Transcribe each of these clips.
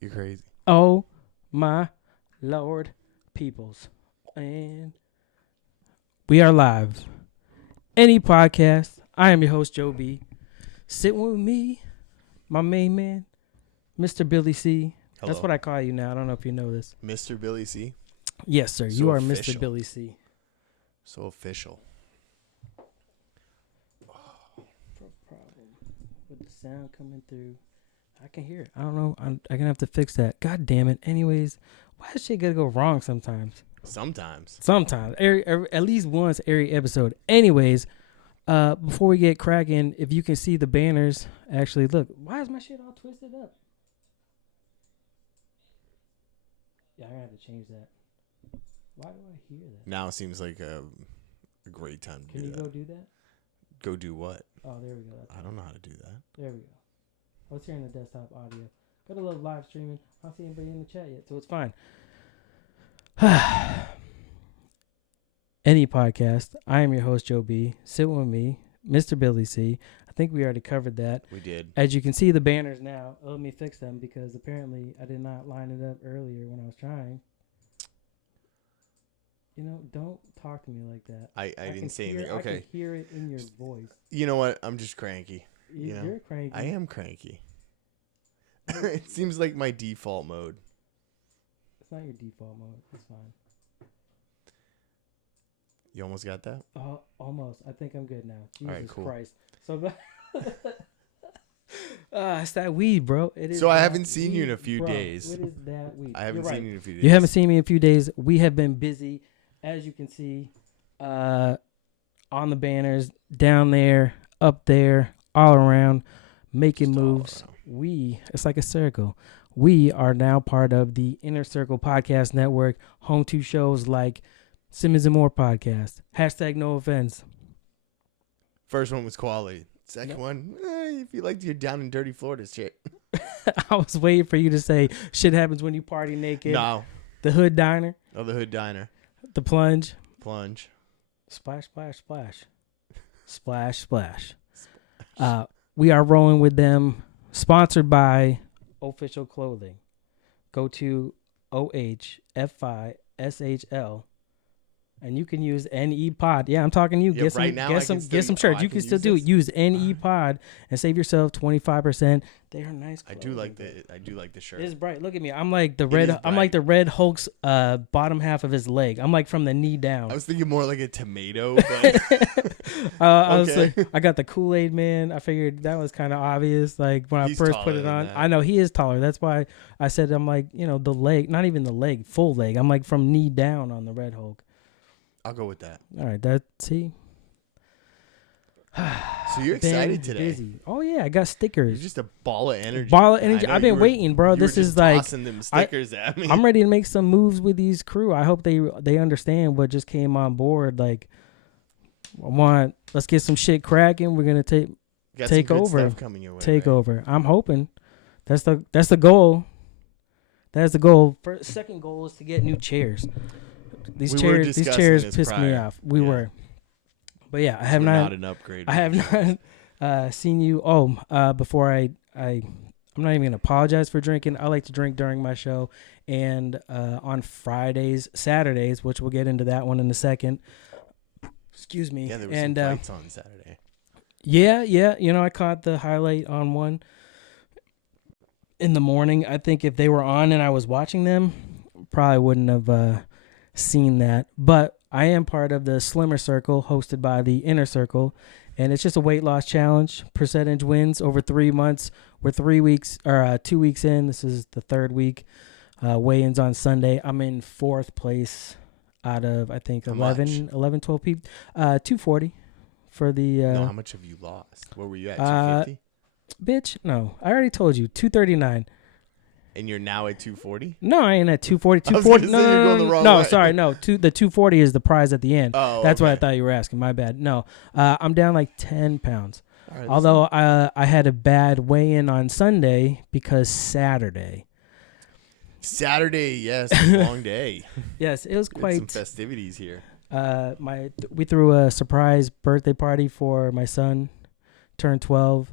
You're crazy. Oh, my Lord, peoples. And we are live. Any podcast. I am your host, Joby. Sitting with me, my main man, Mr. Billy C. Hello. That's what I call you now. I don't know if you know this. Mr. Billy C. Yes, sir. So You are official. Mr. Billy C. So official. Problem with the sound coming through. I can hear it. I don't know. I'm gonna have to fix that. God damn it. Anyways, why is shit gonna go wrong sometimes? Sometimes. At least once every episode. Anyways, before we get cracking, if you can see the banners, actually look. Why is my shit all twisted up? Yeah, I have to change that. Why do I hear that? Now seems like a great time to Can do you that. go do that? Go do what? Oh, there we go. I don't know how to do that. There we go. I was hearing the desktop audio. Got a little live streaming. I don't see anybody in the chat yet, so it's fine. Any podcast. I am your host, Joe B. Sit with me, Mr. Billy C. I think we already covered that. We did. As you can see the banners now. Let me fix them because apparently I did not line it up earlier when I was trying. You know, don't talk to me like that. I didn't say anything. I Okay. can hear it in your voice. You know what? I'm just cranky. You're cranky. I am cranky. It seems like my default mode. It's not your default mode. It's fine. You almost got that? Almost. I think I'm good now. Jesus All right, cool. Christ. So, it's that weed, bro. It is. So I that haven't seen you in a weed, few bro. days. What is that weed? I haven't You're seen right. you in a few days. You haven't seen me in a few days. We have been busy, as you can see, on the banners, down there, up there, all around, making Just all moves. around. It's like a circle. We are now part of the Inner Circle Podcast Network, home to shows like Simmons and More Podcast, #No Offense. First one was quality. Second Yep. one, if you liked your down and dirty Florida shit. I was waiting for you to say shit happens when you party naked. No. The Hood Diner, Oh, the Hood Diner. the Plunge, Plunge. Splash, Splash, Splash, Splash, Splash. We are rolling with them. Sponsored by Official Clothing. Go to OHFISHL. And you can use NE Pod. Yeah, I'm talking to you. Yeah, Get some, right now I get can some, still get some use- shirts. I You can can still use do it. this? Use NE Pod and save yourself 25%. They are nice. I do like clothing. the shirt. It's bright. Look at me. I'm like the It red. is I'm like bright. the Red Hulk's bottom half of his leg. I'm like from the knee down. I was thinking more like a tomato, but I was Okay. like, I got the Kool-Aid Man. I figured that was kind of obvious. Like when He's I first put taller it than on, that. I know he is taller. That's why I said I'm like, the leg, not even the leg, full leg. I'm like from knee down on the Red Hulk. I'll go with that. All right, see. So you're excited Been today. Busy. Oh yeah, I got You're stickers. just a ball of energy. Ball of I energy. know I've you been were- waiting, bro. you were This is just like tossing them stickers at me. I'm ready to make some moves with these crew. I hope they understand what just came on board. Like, let's get some shit cracking. We're gonna Got some take good over. stuff coming your way, take right? over. I'm hoping. That's the goal. That's the goal. Second goal is to get new chairs. These We were chairs discussing this pissed me prior. off. We Yeah. were. But yeah, I have We're not an upgrade. I have not seen you. Before I'm not even gonna apologize for drinking. I like to drink during my show, and on Saturdays, which we'll get into that one in a second. Excuse me. Yeah, there were and some fights on Saturday. yeah. I caught the highlight on one in the morning. I think if they were on and I was watching them, probably wouldn't have seen that. But I am part of the Slimmer Circle, hosted by the Inner Circle, and it's just a weight loss challenge. Percentage wins over 3 months. We're 2 weeks in. This is the third week. Weigh-ins on Sunday. I'm in fourth place out of, I think, How 11, 12 people. 240 for the... No, how much have you lost? Where were you at? 250? Bitch, no. I already told you. 239. And you're now at 240? No, I ain't at 240. I was gonna 240. say you're going the wrong no, way. sorry, no. The 240 is the prize at the end. Oh, That's what I okay. thought you were asking. My bad. No, I'm down like 10 pounds. All right, Although I had a bad weigh-in on Sunday because Saturday. Yes, a long day. Yes, it was We had quite. some festivities here. We threw a surprise birthday party for my son, turned 12.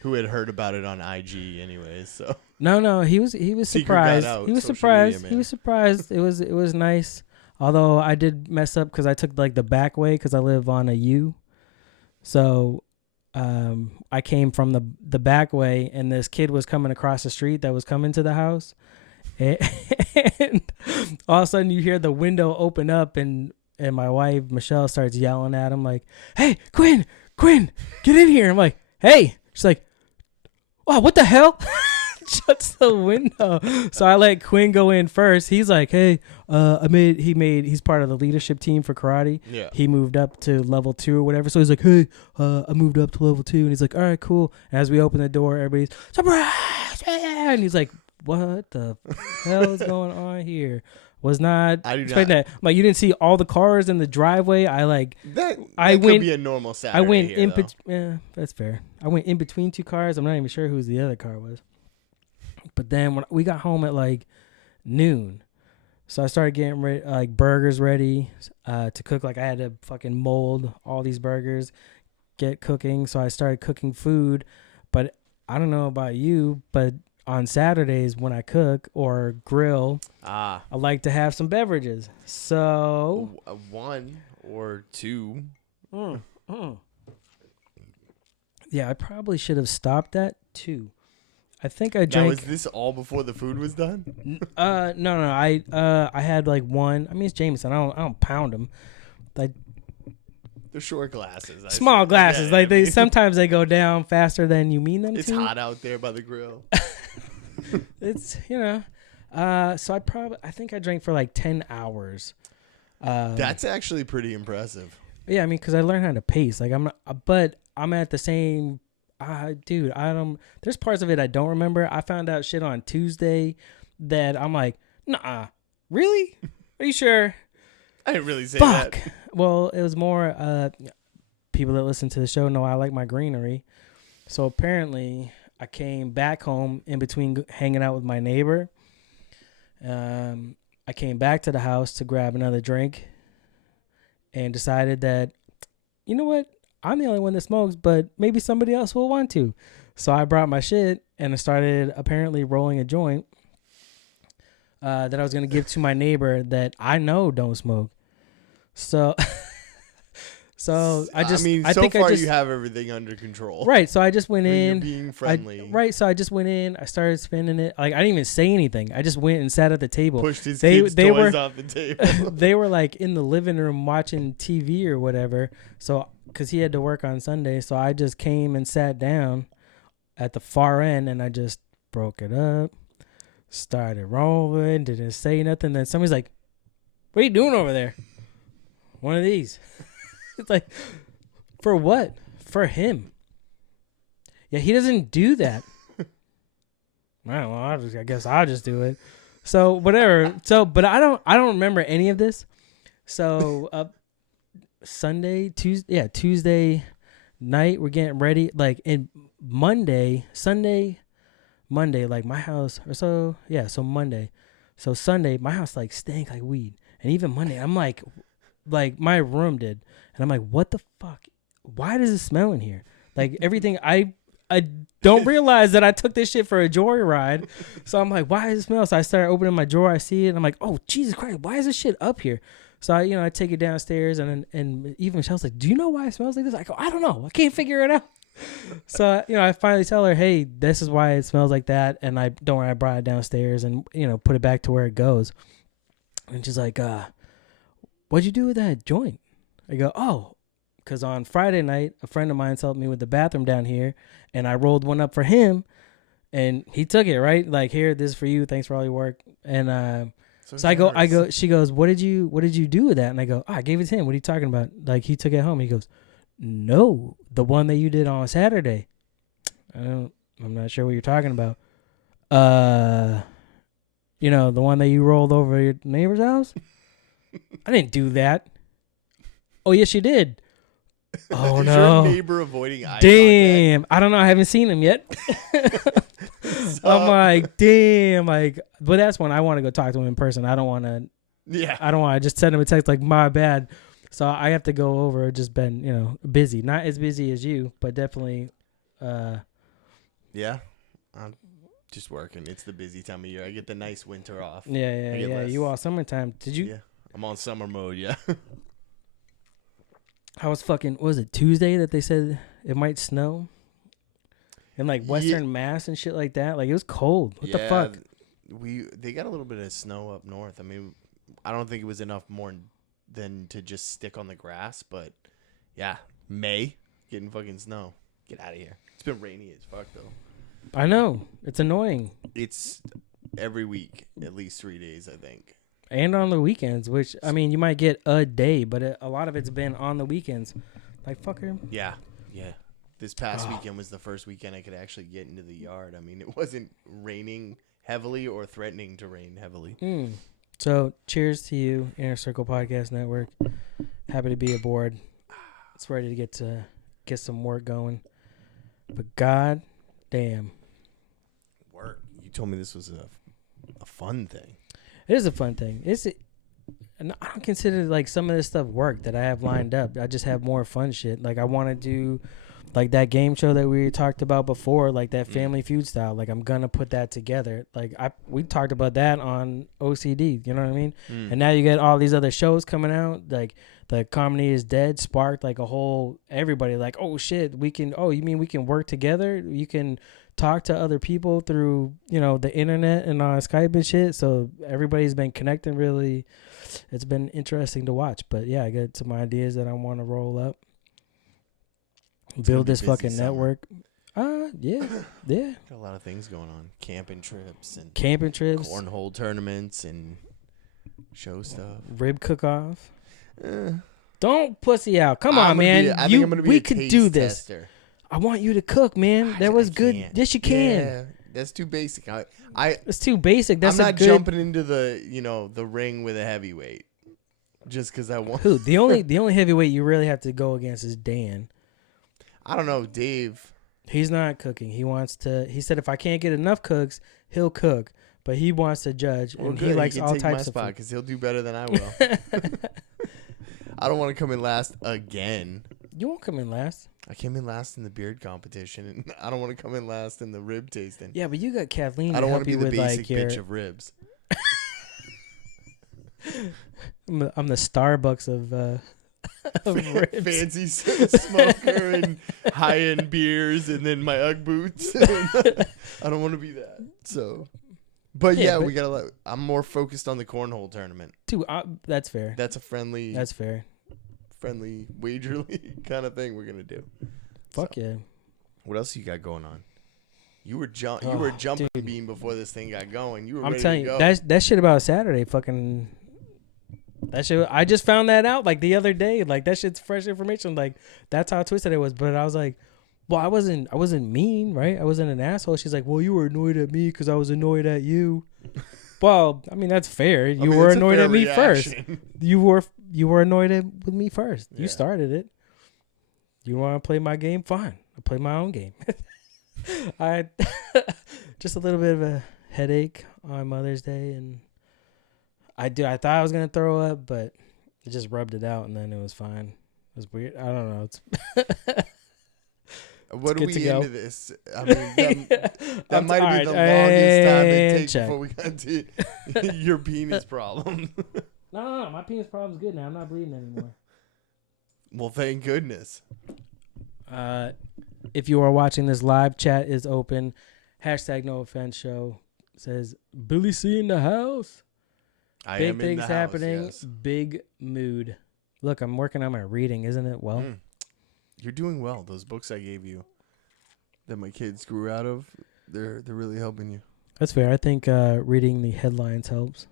Who had heard about it on IG anyways, so. No, he was Secret got surprised. out, He was social surprised. media, He man. was surprised. It was nice. Although I did mess up because I took like the back way because I live on a U. So I came from the back way, and this kid was coming across the street that was coming to the house. And all of a sudden you hear the window open up, and my wife Michelle starts yelling at him like, "Hey, Quinn, get in here!" I'm like, "Hey!" She's like, "Wow, what the hell?" Shuts the window. So I let Quinn go in first. He's like, "Hey, he's part of the leadership team for karate. Yeah. He moved up to level 2 or whatever." So he's like, "Hey, I moved up to level 2." And he's like, "All right, cool." And as we open the door, everybody's surprise, and he's like, "What the hell is going on here?" Was not I do expecting not. that. Like, you didn't see all the cars in the driveway. That I could went- be a normal Saturday. I went here, in. though. Yeah, that's fair. I went in between two cars. I'm not even sure whose the other car was. But then when we got home at like noon, so I started getting like burgers ready to cook. Like I had to fucking mold all these burgers, get cooking. So I started cooking food. But I don't know about you, but on Saturdays when I cook or grill, I like to have some beverages. So 1 or 2. Yeah, I probably should have stopped at 2. I think I Now, drank. was this all before the food was done? No. I had like 1. I mean, it's Jameson. I don't pound them. Like They're short glasses. small glasses. Yeah, Like I mean, sometimes they go down faster than you mean them it's to. hot out there by the grill. It's So I think I drank for like 10 hours. That's actually pretty impressive. Yeah, I mean, because I learned how to pace. Like but I'm at the same. Dude, I don't. There's parts of it I don't remember. I found out shit on Tuesday that I'm like, nah, really? Are you sure? I didn't really say Fuck. that. Well, it was more. People that listen to the show know I like my greenery. So apparently, I came back home in between hanging out with my neighbor. I came back to the house to grab another drink, and decided that, you know what? I'm the only one that smokes, but maybe somebody else will want to. So I brought my shit and I started apparently rolling a joint that I was going to give to my neighbor that I know don't smoke. So, I think you have everything under control. Right. So I just went You're in. being friendly. So I just went in. I started spinning it. Like I didn't even say anything. I just went and sat at the table. Pushed his kids' toys off the table. They were like in the living room watching TV or whatever. So, because he had to work on Sunday, so I just came and sat down at the far end, and I just broke it up, started rolling, didn't say nothing. Then somebody's like, "What are you doing over there?" One of these. It's like, for what? For him. Yeah, he doesn't do that. Well, I guess I'll just do it. So whatever. But I don't remember any of this. So Tuesday night, we're getting ready. Like Monday, like my house, so Monday. So Sunday, my house like stank like weed. And even Monday, I'm like my room did. And I'm like, what the fuck? Why does it smell in here? Like everything, I don't realize that I took this shit for a joyride. So I'm like, why does it smell? So I started opening my drawer. I see it. And I'm like, oh, Jesus Christ, why is this shit up here? So I take it downstairs, and even Michelle's like, "Do you know why it smells like this?" I go, "I don't know. I can't figure it out." So I finally tell her, "Hey, this is why it smells like that." And I don't worry, I brought it downstairs and put it back to where it goes. And she's like, "What'd you do with that joint?" I go, "Oh, because on Friday night, a friend of mine helped me with the bathroom down here, and I rolled one up for him, and he took it, right? Like, here, this is for you. Thanks for all your work." And so I go, she goes, what did you do with that? And I go, I gave it to him. What are you talking about? Like, he took it home. He goes, no, the one that you did on Saturday. I'm not sure what you're talking about. The one that you rolled over your neighbor's house? I didn't do that. Oh, yes, you did. Oh, Is no. your neighbor avoiding eye Damn. I don't know. I haven't seen him yet. I'm like, damn. Like, but that's when I want to go talk to him in person. I don't want to. Yeah. I don't want to just send him a text like, my bad. So I have to go over. Just been, busy. Not as busy as you, but definitely. Yeah. Just working. It's the busy time of year. I get the nice winter off. Yeah. You all summertime. Did you? Yeah. I'm on summer mode, yeah. I was fucking, what was it, Tuesday that they said it might snow? In like Western Mass and shit like that. Like it was cold. What the fuck? They got a little bit of snow up north. I mean, I don't think it was enough more than to just stick on the grass, but yeah, May getting fucking snow. Get out of here. It's been rainy as fuck though. I know. It's annoying. It's every week, at least 3 days, I think. And on the weekends, which, I mean, you might get a day, but a lot of it's been on the weekends. Like, fucker. Yeah. This past weekend was the first weekend I could actually get into the yard. I mean, it wasn't raining heavily or threatening to rain heavily. So, cheers to you, Inner Circle Podcast Network. Happy to be aboard. It's ready to get some work going. But god damn. Work. You told me this was a fun thing. It is a fun thing. And I don't consider like some of this stuff work that I have lined up. I just have more fun shit. Like I want to do like that game show that we talked about before, like that Family Feud style. Like I'm gonna put that together. Like we talked about that on OCD. You know what I mean? And now you get all these other shows coming out. Like the Comedy is Dead sparked like a whole everybody like, oh shit, we can. Oh, you mean we can work together? You can talk to other people through the internet and on Skype and shit. So everybody's been connecting. Really, it's been interesting to watch. But yeah, I got some ideas that I want to roll up. Build this fucking network. Yeah. Got a lot of things going on. Camping trips, cornhole tournaments, and show stuff. Rib cook-off. Don't pussy out. Come on, man. We could do this. Tester. I want you to cook, man. That was good. Yes, you can. Yeah, that's too basic. It's too basic. That's I'm not jumping into the ring with a heavyweight just because I want. Who? The only heavyweight you really have to go against is Dan. I don't know, Dave. He's not cooking. He said if I can't get enough cooks, he'll cook. But he wants to judge, and he likes all types of food. Because he'll do better than I will. I don't want to come in last again. You won't come in last. I came in last in the beard competition, and I don't want to come in last in the rib tasting. Yeah, but you got Kathleen. I don't want to be the basic bitch of ribs. I'm the Starbucks of ribs. Fancy smoker and high-end beers, and then my UGG boots. I don't want to be that. So, but we got a lot. I'm more focused on the cornhole tournament. Dude, that's fair. That's a friendly. That's fair. Friendly wager league kind of thing we're gonna do. Fuck yeah. What else you got going on? You were jumping beam before this thing got going. You were I'm ready telling to you, go. that shit about Saturday, fucking. That shit, I just found that out like the other day. Like that shit's fresh information. Like that's how twisted it was. But I was like, well, I wasn't mean, right? I wasn't an asshole. She's like, well, you were annoyed at me because I was annoyed at you. Well, I mean that's fair. You were annoyed at me first. You were annoyed with me first. Yeah. You started it. You want to play my game? Fine. I'll play my own game. I just a little bit of a headache on Mother's Day, and I thought I was gonna throw up, but it just rubbed it out, and then it was fine. It was weird. I don't know. It's what are we into this? I mean, that might have been the longest time it takes before we got to your penis problem. No, my penis problem's good now. I'm not bleeding anymore. Well, thank goodness. If you are watching this live, chat is open. #NoOffense show says Billy C in the house. Big things happening. Yes. Big mood. Look, I'm working on my reading, isn't it? Well, you're doing well. Those books I gave you that my kids grew out of, they're really helping you. That's fair. I think reading the headlines helps.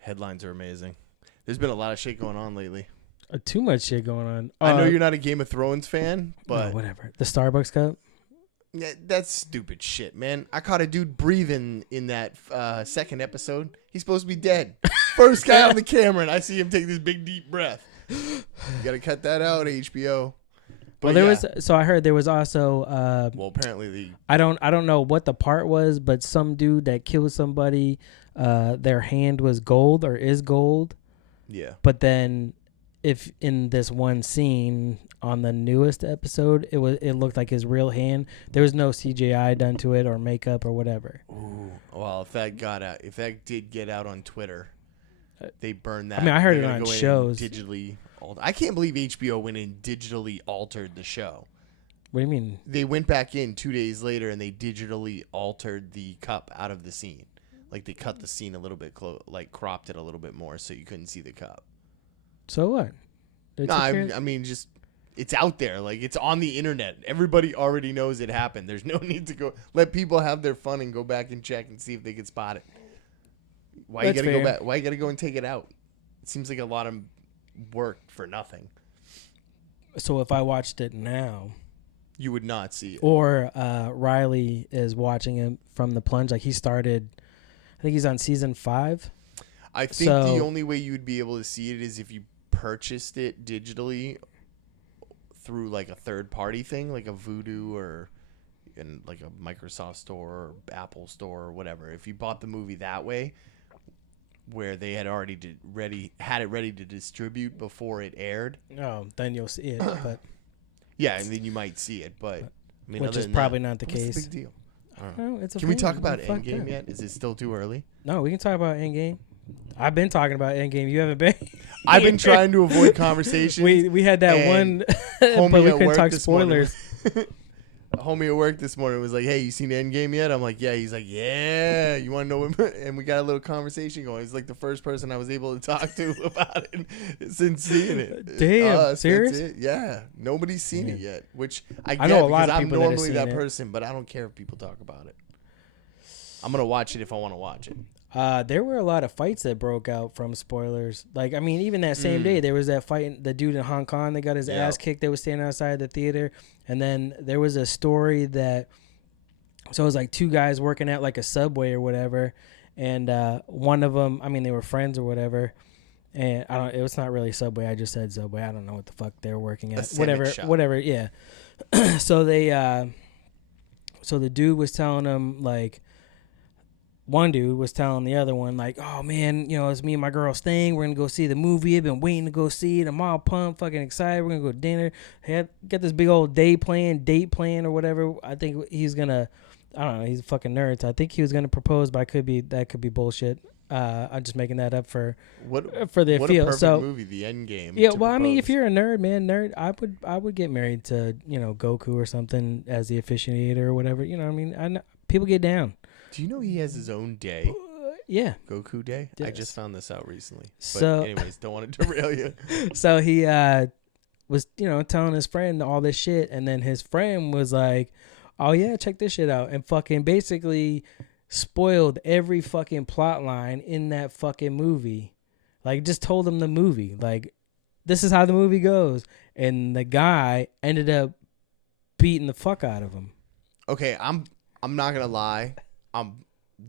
Headlines are amazing. There's been a lot of shit going on lately. Too much shit going on. I know you're not a Game of Thrones fan, but whatever. The Starbucks cup. Yeah, that's stupid shit, man. I caught a dude breathing in that second episode. He's supposed to be dead. First guy on the camera, and I see him take this big deep breath. You gotta cut that out, HBO. But I heard there was also apparently I don't know what the part was, but some dude that killed somebody, their hand was gold or is gold. Yeah. But then if in this one scene on the newest episode, it looked like his real hand. There was no CGI done to it or makeup or whatever. Ooh. Well, if that did get out on Twitter, they burned that. I mean, I heard They're it gonna on go in shows. and digitally. I can't believe HBO went and digitally altered the show. What do you mean? They went back in 2 days later and they digitally altered the cup out of the scene. Like they cut the scene a little bit like cropped it a little bit more so you couldn't see the cup. So what? No, I mean, just it's out there. Like it's on the internet. Everybody already knows it happened. There's no need to go. Let people have their fun and go back and check and see if they can spot it. Why you gotta go back? Why you gotta go and take it out? It seems like a lot of work for nothing. So if I watched it now, you would not see it. Or Riley is watching it from the plunge. Like he started, I think he's on season 5. I think the only way you would be able to see it is if you purchased it digitally through like a third party thing, like a Vudu or in like a Microsoft store or Apple store or whatever. If you bought the movie that way, where they had already had it ready to distribute before it aired. Oh, then you'll see it. But yeah, and then you might see it, but I mean, which is probably not the case. What's the big deal? I don't know. Can we talk about Endgame yet? Is it still too early? No, we can talk about Endgame. I've been talking about Endgame. You haven't been. I've been trying to avoid conversations. We had that one, but we couldn't talk spoilers. A homie at work this morning was like, "Hey, you seen Endgame yet?" I'm like, "Yeah." He's like, "Yeah, you want to know what?" And we got a little conversation going. He's like the first person I was able to talk to about it since seeing it. Damn, serious? Yeah, nobody's seen it yet, which I get know a lot because of I'm people normally that have that seen it. person, but I don't care if people talk about it. I'm gonna watch it if I want to watch it. There were a lot of fights that broke out from spoilers. Like, I mean, even that same day, there was that fight, the dude in Hong Kong that got his ass kicked that was standing outside the theater. And then there was a story that, so it was like 2 guys working at like a Subway or whatever. And one of them, I mean, they were friends or whatever. And it was not really Subway. I just said Subway. I don't know what the fuck they're working at. Whatever. Yeah. So so the dude was telling them like, one dude was telling the other one, like, oh, man, it's me and my girl staying. We're going to go see the movie. I've been waiting to go see it. I'm all pumped, fucking excited. We're going to go to dinner. Got this big old date plan or whatever. I think he's going to, I don't know, he's a fucking nerd. So I think he was going to propose, but that could be bullshit. I'm just making that up for the what feel. A perfect movie, The Endgame. Yeah, well, I mean, if you're a nerd, I would get married to, Goku or something as the officiator or whatever. You know what I mean? I know, people get down. Do you know he has his own day? Yeah. Goku Day? Yes. I just found this out recently. But so, anyways, don't want to derail you. So he was, telling his friend all this shit. And then his friend was like, oh, yeah, check this shit out. And fucking basically spoiled every fucking plot line in that fucking movie. Like, just told him the movie. Like, this is how the movie goes. And the guy ended up beating the fuck out of him. Okay, I'm not going to lie. I'm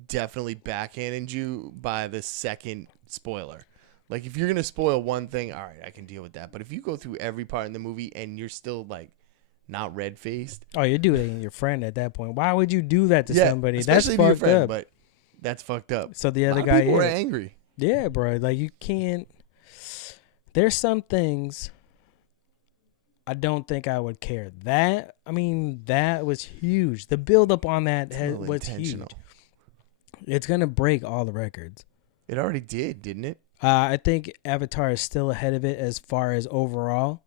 definitely backhanding you by the second spoiler. Like, if you're going to spoil one thing, all right, I can deal with that. But if you go through every part in the movie and you're still, like, not red-faced. Oh, you're doing your friend at that point. Why would you do that to somebody? Especially that's to your fucked friend, up. but that's fucked up. So the other guy people were angry. Yeah, bro. Like, you can't. There's some things I don't think I would care. That was huge. The build-up on that was huge. It's going to break all the records. It already did, didn't it? I think Avatar is still ahead of it as far as overall,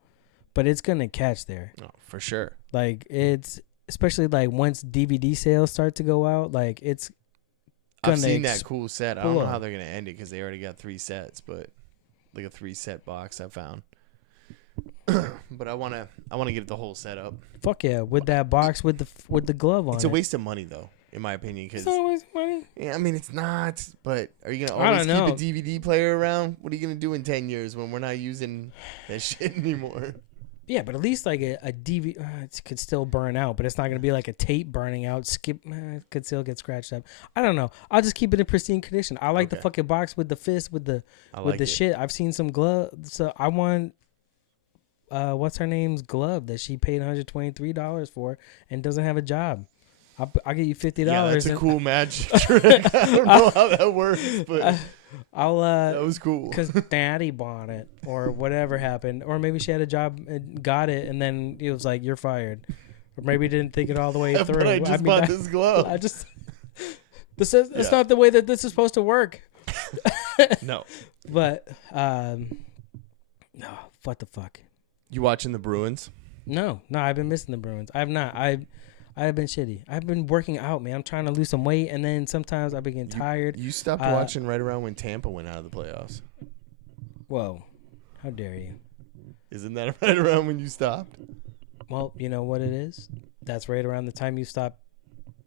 but it's going to catch there. Oh, for sure. Like, it's, especially like once DVD sales start to go out, like, it's going to I've seen that cool set. I don't know how they're going to end it because they already got 3 sets, but like a 3-set box I found. But I want to get the whole setup. Fuck yeah, with that box with the glove on. It's a waste of money though, in my opinion. Cause, it's not a waste of money. Yeah, I mean it's not. But are you gonna always keep a DVD player around? What are you gonna do in 10 years when we're not using that shit anymore? Yeah, but at least like a DVD, it could still burn out, but it's not gonna be like a tape burning out. It could still get scratched up. I don't know. I'll just keep it in pristine condition. I like the fucking box with the fist with the shit. I've seen some gloves, so I want. What's her name's glove that she paid $123 for and doesn't have a job. I'll get you $50. Yeah, that's a cool magic trick. I don't know how that works, but I'll That was cool. because Daddy bought it or whatever happened, or maybe she had a job and got it, and then he was like, "You're fired," or maybe didn't think it all the way through. But I just bought this glove. I just that's not the way that this is supposed to work. No. But no, what the fuck? You watching the Bruins? No, I've been missing the Bruins. I have not. I've been shitty. I've been working out, man. I'm trying to lose some weight, and then sometimes I've been getting tired. You stopped watching right around when Tampa went out of the playoffs. Whoa, how dare you? Isn't that right around when you stopped? Well, you know what it is. That's right around the time you stopped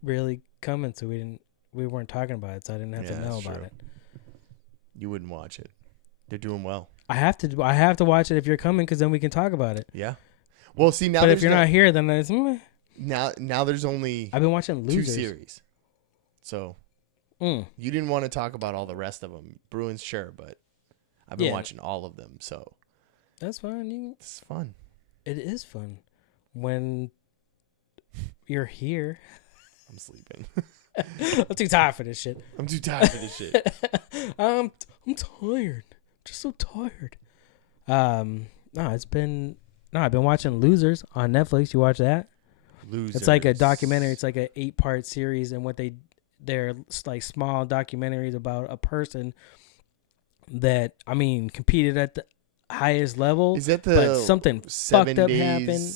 really coming, so we weren't talking about it, so I didn't have to know about it. You wouldn't watch it. They're doing well. I have to watch it if you're coming, because then we can talk about it. Yeah. Well, see now. But if you're not here, then it's now there's only I've been watching Losers. 2 series. So you didn't want to talk about all the rest of them. Bruins, sure, but I've been watching all of them. So that's fine. It's fun. It is fun when you're here. I'm sleeping. I'm too tired for this shit. I'm tired. Just so tired. I've been watching Losers on Netflix. You watch that? Losers. It's like a documentary. It's like an 8-part series, and they're like small documentaries about a person that competed at the highest level. Is that but something 7 fucked up days happened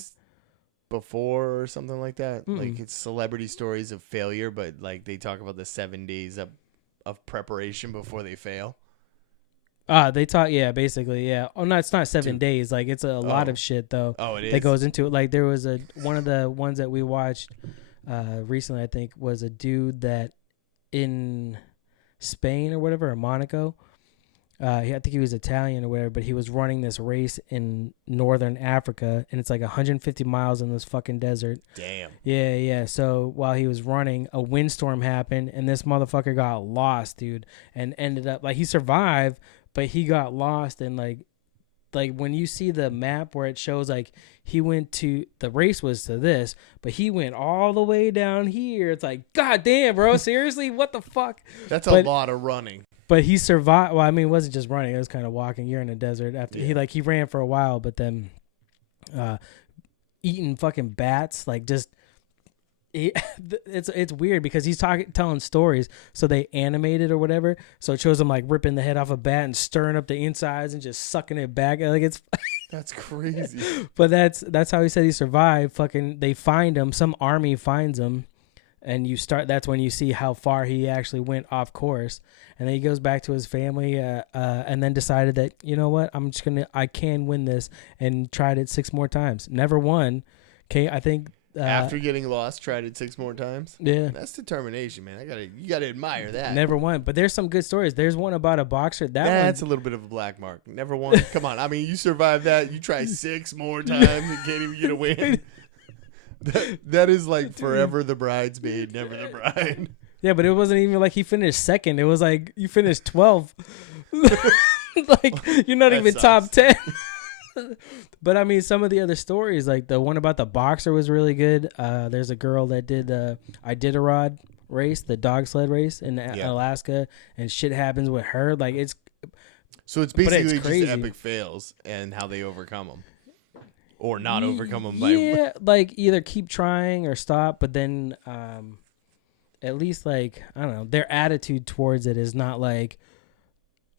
before or something like that? Like it's celebrity stories of failure, but like they talk about the 7 days of preparation before they fail. They talk, basically, yeah. Oh no, it's not 7 days. Like it's a lot of shit though. Oh, it is. That goes into it. Like there was one of the ones that we watched recently. I think was a dude that in Spain or whatever, or Monaco. I think he was Italian or whatever, but he was running this race in northern Africa, and it's like 150 miles in this fucking desert. Damn. Yeah. So while he was running, a windstorm happened, and this motherfucker got lost, dude, and ended up like he survived, but he got lost, and like when you see the map where it shows like he went to the race was to this, but he went all the way down here. It's like, God damn, bro, seriously, what the fuck? That's a lot of running. But he survived. Well, it wasn't just running; it was kind of walking. You're in the desert after he ran for a while, but then eating fucking bats, like just. It's weird because he's telling stories, so they animate it or whatever. So it shows him like ripping the head off a bat and stirring up the insides and just sucking it back. Like it's that's crazy. But that's how he said he survived. Fucking, they find him. Some army finds him, and that's when you see how far he actually went off course. And then he goes back to his family, and then decided that, you know what, I can win this, and tried it 6 more times. Never won. Okay, I think. After getting lost, tried it 6 more times. Yeah, that's determination, man. You gotta admire that. Never won, but there's some good stories. There's one about a boxer. That's a little bit of a black mark. Never won. Come on, you survived that. You try 6 more times and can't even get a win. That is like forever the bridesmaid, never the bride. Yeah, but it wasn't even like he finished second. It was like you finished 12. Like you're not even top 10. But some of the other stories, like the one about the boxer, was really good. There's a girl that did the Iditarod race, the dog sled race in Alaska, and shit happens with her. Like it's basically crazy. Just epic fails and how they overcome them, or not overcome them. Yeah, like either keep trying or stop. But then, at least like I don't know, their attitude towards it is not like,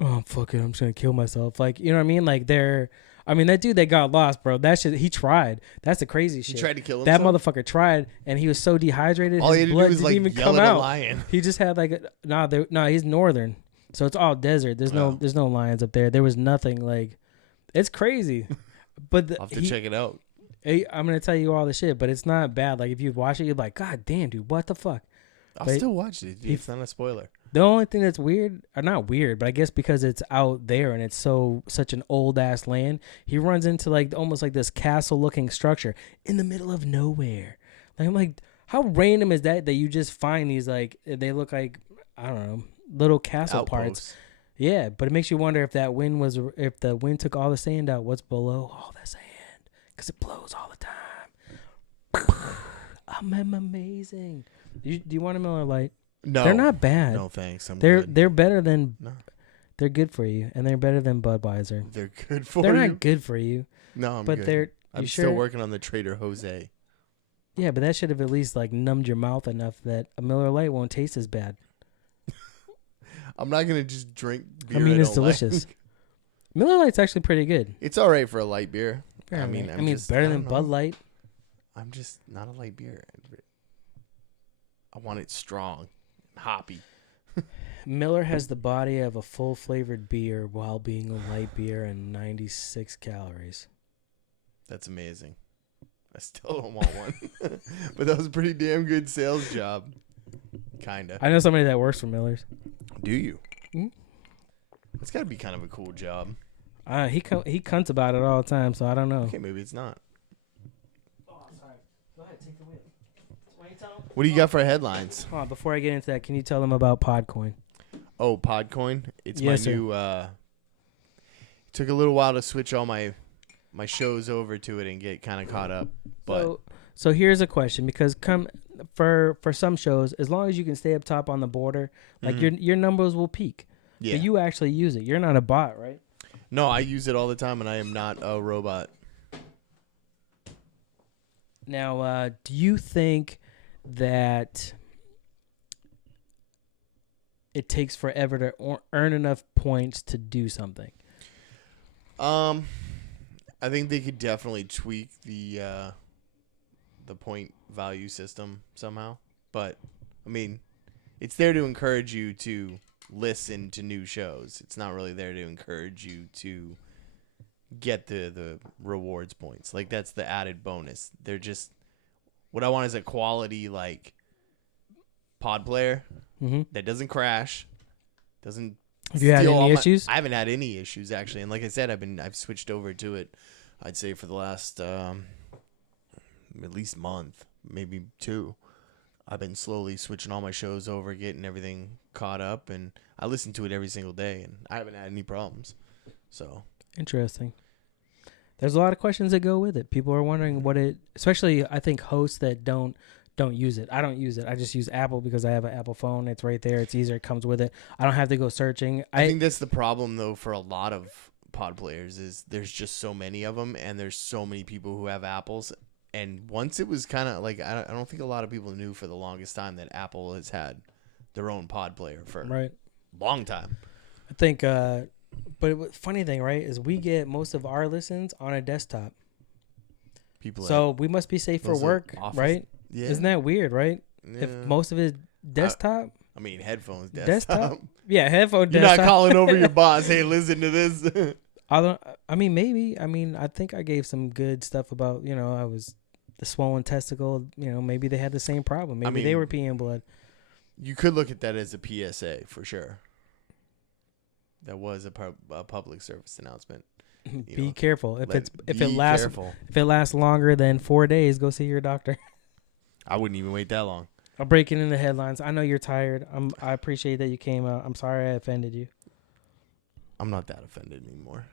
oh fuck it, I'm just gonna kill myself. Like, you know what I mean? Like that dude that got lost, bro, that shit, he tried. That's the crazy shit. He tried to kill himself? That motherfucker tried, and he was so dehydrated, all his blood didn't like even come at out. A lion. He just had like he's northern, so it's all desert. There's no lions up there. There was nothing. Like, it's crazy. But I'll have to check it out. I'm gonna tell you all the shit, but it's not bad. Like if you watch it, you're like, God damn, dude, what the fuck? I'll still watch it. It's not a spoiler. The only thing that's weird, or not weird, but I guess because it's out there and it's such an old ass land, he runs into like almost like this castle looking structure in the middle of nowhere. Like I'm like, how random is that you just find these, like, they look like, I don't know, little castle parts. Yeah, but it makes you wonder if the wind took all the sand out, what's below all the sand? Because it blows all the time. I'm amazing. Do you want a Miller Lite? No, they're not bad. No, thanks. They're better than. No. They're good for you, and they're better than Budweiser. They're good for They're you. not good for you, No, I'm but good. they're. I'm You still sure? working on the Trader Jose. Yeah, but that should have at least like numbed your mouth enough that a Miller Lite won't taste as bad. I'm not gonna just drink beer. I mean, it's don't delicious. like. Miller Lite's actually pretty good. It's all right for a light beer. I mean, it's better than Bud Light. I'm just not a light beer. I want it strong, hoppy. Miller has the body of a full flavored beer while being a light beer and 96 calories. That's amazing. I still don't want one, but that was a pretty damn good sales job. Kinda. I know somebody that works for Miller's. Do you? Mm-hmm. It's got to be kind of a cool job. He cunts about it all the time, so I don't know. Okay, maybe it's not. Oh, sorry. Go ahead, take the wheel. What do you got for headlines? Hold on, before I get into that, can you tell them about Podcoin? Oh, Podcoin. It's Yes, my sir. new. It took a little while to switch all my shows over to it and get kind of caught up. But So here's a question, because for some shows, as long as you can stay up top on the border, like your numbers will peak. yeah, But you actually use it. You're not a bot, right? no, I use it all the time, and I am not a robot. Now, do you think that it takes forever to earn enough points to do something? I think they could definitely tweak the point value system somehow. But I mean, it's there to encourage you to listen to new shows. It's not really there to encourage you to get the rewards points. Like, that's the added bonus. They're just, what I want is a quality like pod player that doesn't crash, doesn't. Have you had any issues? I haven't had any issues actually, and like I said, I've switched over to it. I'd say for the last at least month, maybe 2. I've been slowly switching all my shows over, getting everything caught up, and I listen to it every single day, and I haven't had any problems. So Interesting. There's a lot of questions that go with it. People are wondering what it, especially I think hosts that don't use it. I don't use it. I just use Apple because I have an Apple phone. It's right there. It's easier. It comes with it. I don't have to go searching. I think that's the problem though for a lot of pod players is there's just so many of them, and there's so many people who have Apples. And once it was kind of like, I don't think a lot of people knew for the longest time that Apple has had their own pod player for a long time. I think, but funny thing, right, is we get most of our listens on a desktop. So we must be safe for work, right? Yeah. Isn't that weird, right? Yeah. If most of it is desktop. I mean, headphones, desktop. Yeah, headphone You're desktop. not calling over your boss, hey, listen to this. I mean, maybe. I mean, I think I gave some good stuff about, I was the swollen testicle. Maybe they had the same problem. Maybe they were peeing blood. You could look at that as a PSA for sure. That was a public service announcement. Be careful. If it lasts longer than 4 days, go see your doctor. I wouldn't even wait that long. I'll break it in the headlines. I know you're tired. I appreciate that you came out. I'm sorry I offended you. I'm not that offended anymore.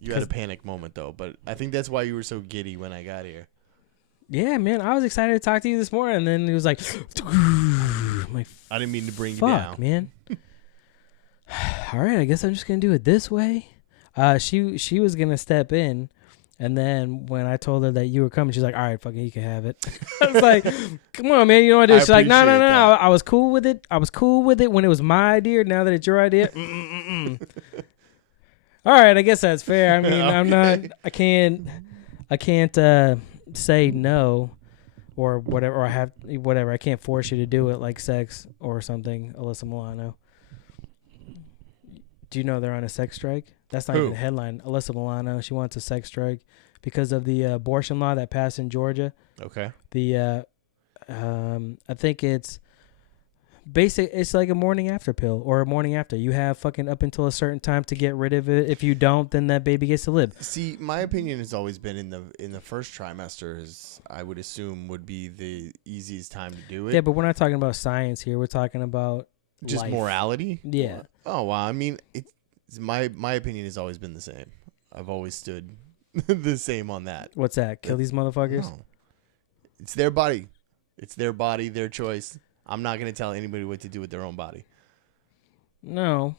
You had a panic moment though, but I think that's why you were so giddy when I got here. Yeah, man, I was excited to talk to you this morning, and then it was like, I didn't mean to bring you down, man. All right, I guess I'm just gonna do it this way. She was gonna step in, and then when I told her that you were coming, she's like, "All right, fucking, you can have it." I was like, "Come on, man, you know what I do?" She's like, "No. I was cool with it. I was cool with it when it was my idea. Now that it's your idea." All right, I guess that's fair. I mean, okay. I'm not. I can't say no, or whatever. Or I have whatever. I can't force you to do it, like sex or something. Alyssa Milano. Do you know they're on a sex strike? That's not even a headline. Alyssa Milano, she wants a sex strike because of the abortion law that passed in Georgia. Okay. I think it's it's like a morning after pill or a morning after. You have fucking up until a certain time to get rid of it. If you don't, then that baby gets to live. See, my opinion has always been in the first trimester is, I would assume, would be the easiest time to do it. Yeah, but we're not talking about science here. We're talking about just life. Morality. Yeah. Oh wow. I mean, my opinion has always been the same. I've always stood the same on that. What's that? Kill these motherfuckers? No. It's their body. It's their body, their choice. I'm not going to tell anybody what to do with their own body. No,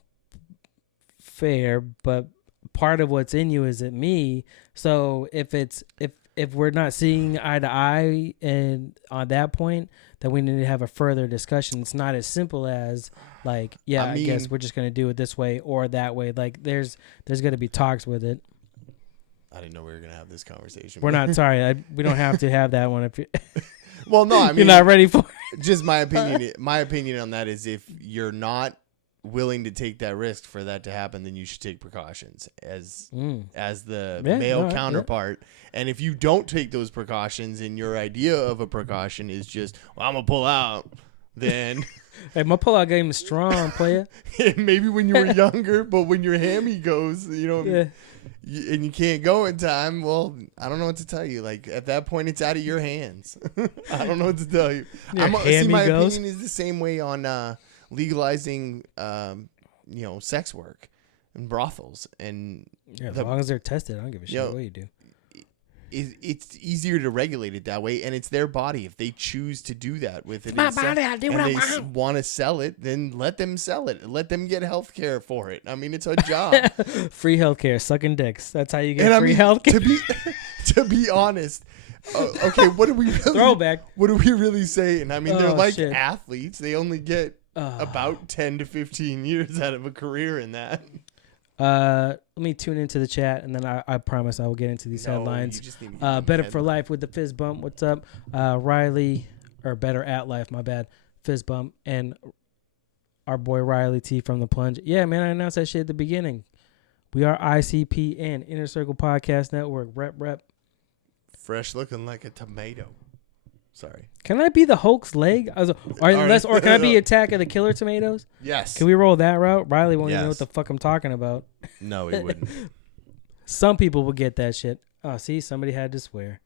fair, but part of what's in you isn't me. So if we're not seeing eye to eye and on that point, then we need to have a further discussion. It's not as simple as like, yeah, I guess we're just gonna do it this way or that way. Like there's gonna be talks with it. I didn't know we were gonna have this conversation. We're not sorry. We don't have to have that one if you well, no, I mean you're not ready for it. Just my opinion. My opinion on that is if you're not willing to take that risk for that to happen, then you should take precautions as the male counterpart. Yeah. And if you don't take those precautions and your idea of a precaution is just, well, I'm gonna pull out, then hey, my pullout game is strong, player. Maybe when you were younger, but when your hammy goes, and you can't go in time, well, I don't know what to tell you. Like at that point, it's out of your hands. I don't know what to tell you. My opinion is the same way on legalizing, sex work and brothels, and as long as they're tested, I don't give a shit what you do. It's easier to regulate it that way, and it's their body. If they choose to do that with it, my body, I do what I want. Want to sell it, then let them sell it. Let them get health care for it. I mean, it's a job. Free health care, sucking dicks. That's how you get free health care. To be honest, okay, what do we really throwback? What do we really say? And I mean, they're like athletes. They only get about 10 to 15 years out of a career in that. Let me tune into the chat, and then I promise I will get into these headlines. Better for life with the fizz bump. What's up, Riley? Or better at life. My bad. Fizz bump and our boy Riley T from the Plunge. Yeah, man, I announced that shit at the beginning. We are ICP and Inner Circle Podcast Network. Rep. Fresh looking like a tomato. Sorry. Can I be the Hulk's leg? Or can I be Attack of the Killer Tomatoes? Yes. Can we roll that route? Riley won't even know what the fuck I'm talking about. No, he wouldn't. Some people will get that shit. Oh, see, somebody had to swear.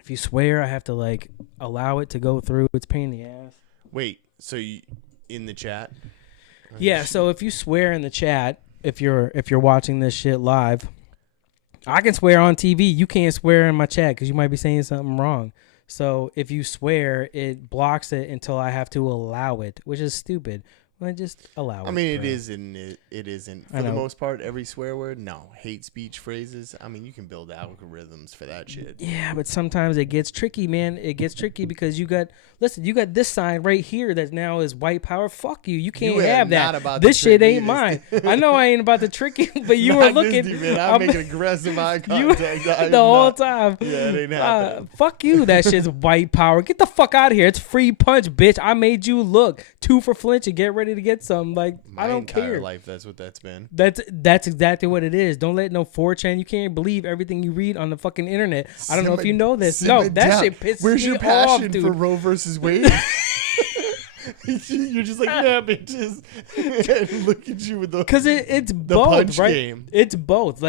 If you swear, I have to allow it to go through. It's pain in the ass. Wait, so you in the chat? Yeah. So if you swear in the chat, if you're watching this shit live. I can swear on TV. You can't swear in my chat because you might be saying something wrong. So if you swear, it blocks it until I have to allow it, which is stupid. Well, just allow it. I mean, it isn't. For the most part, every swear word, no. Hate speech phrases. I mean, you can build algorithms for that shit. Yeah, but sometimes it gets tricky, man. It gets tricky because you got this sign right here that now is white power. Fuck you. You can't have that. This shit ain't mine. I know I ain't about to trick you, but you were looking. I'm making aggressive eye contact. The whole time. Yeah, it ain't happening. Fuck you. That shit's white power. Get the fuck out of here. It's free punch, bitch. I made you look 2 for flinch and get ready to get some. I don't care. My entire life, that's what that's been. That's exactly what it is. Don't let no 4chan. You can't believe everything you read on the fucking internet. I don't know if you know this. No, that shit pisses me off, dude. Where's your passion for Roe versus Wade? You're just like, yeah, bitches. And look at you with the because it's both, punch right? game. It's both.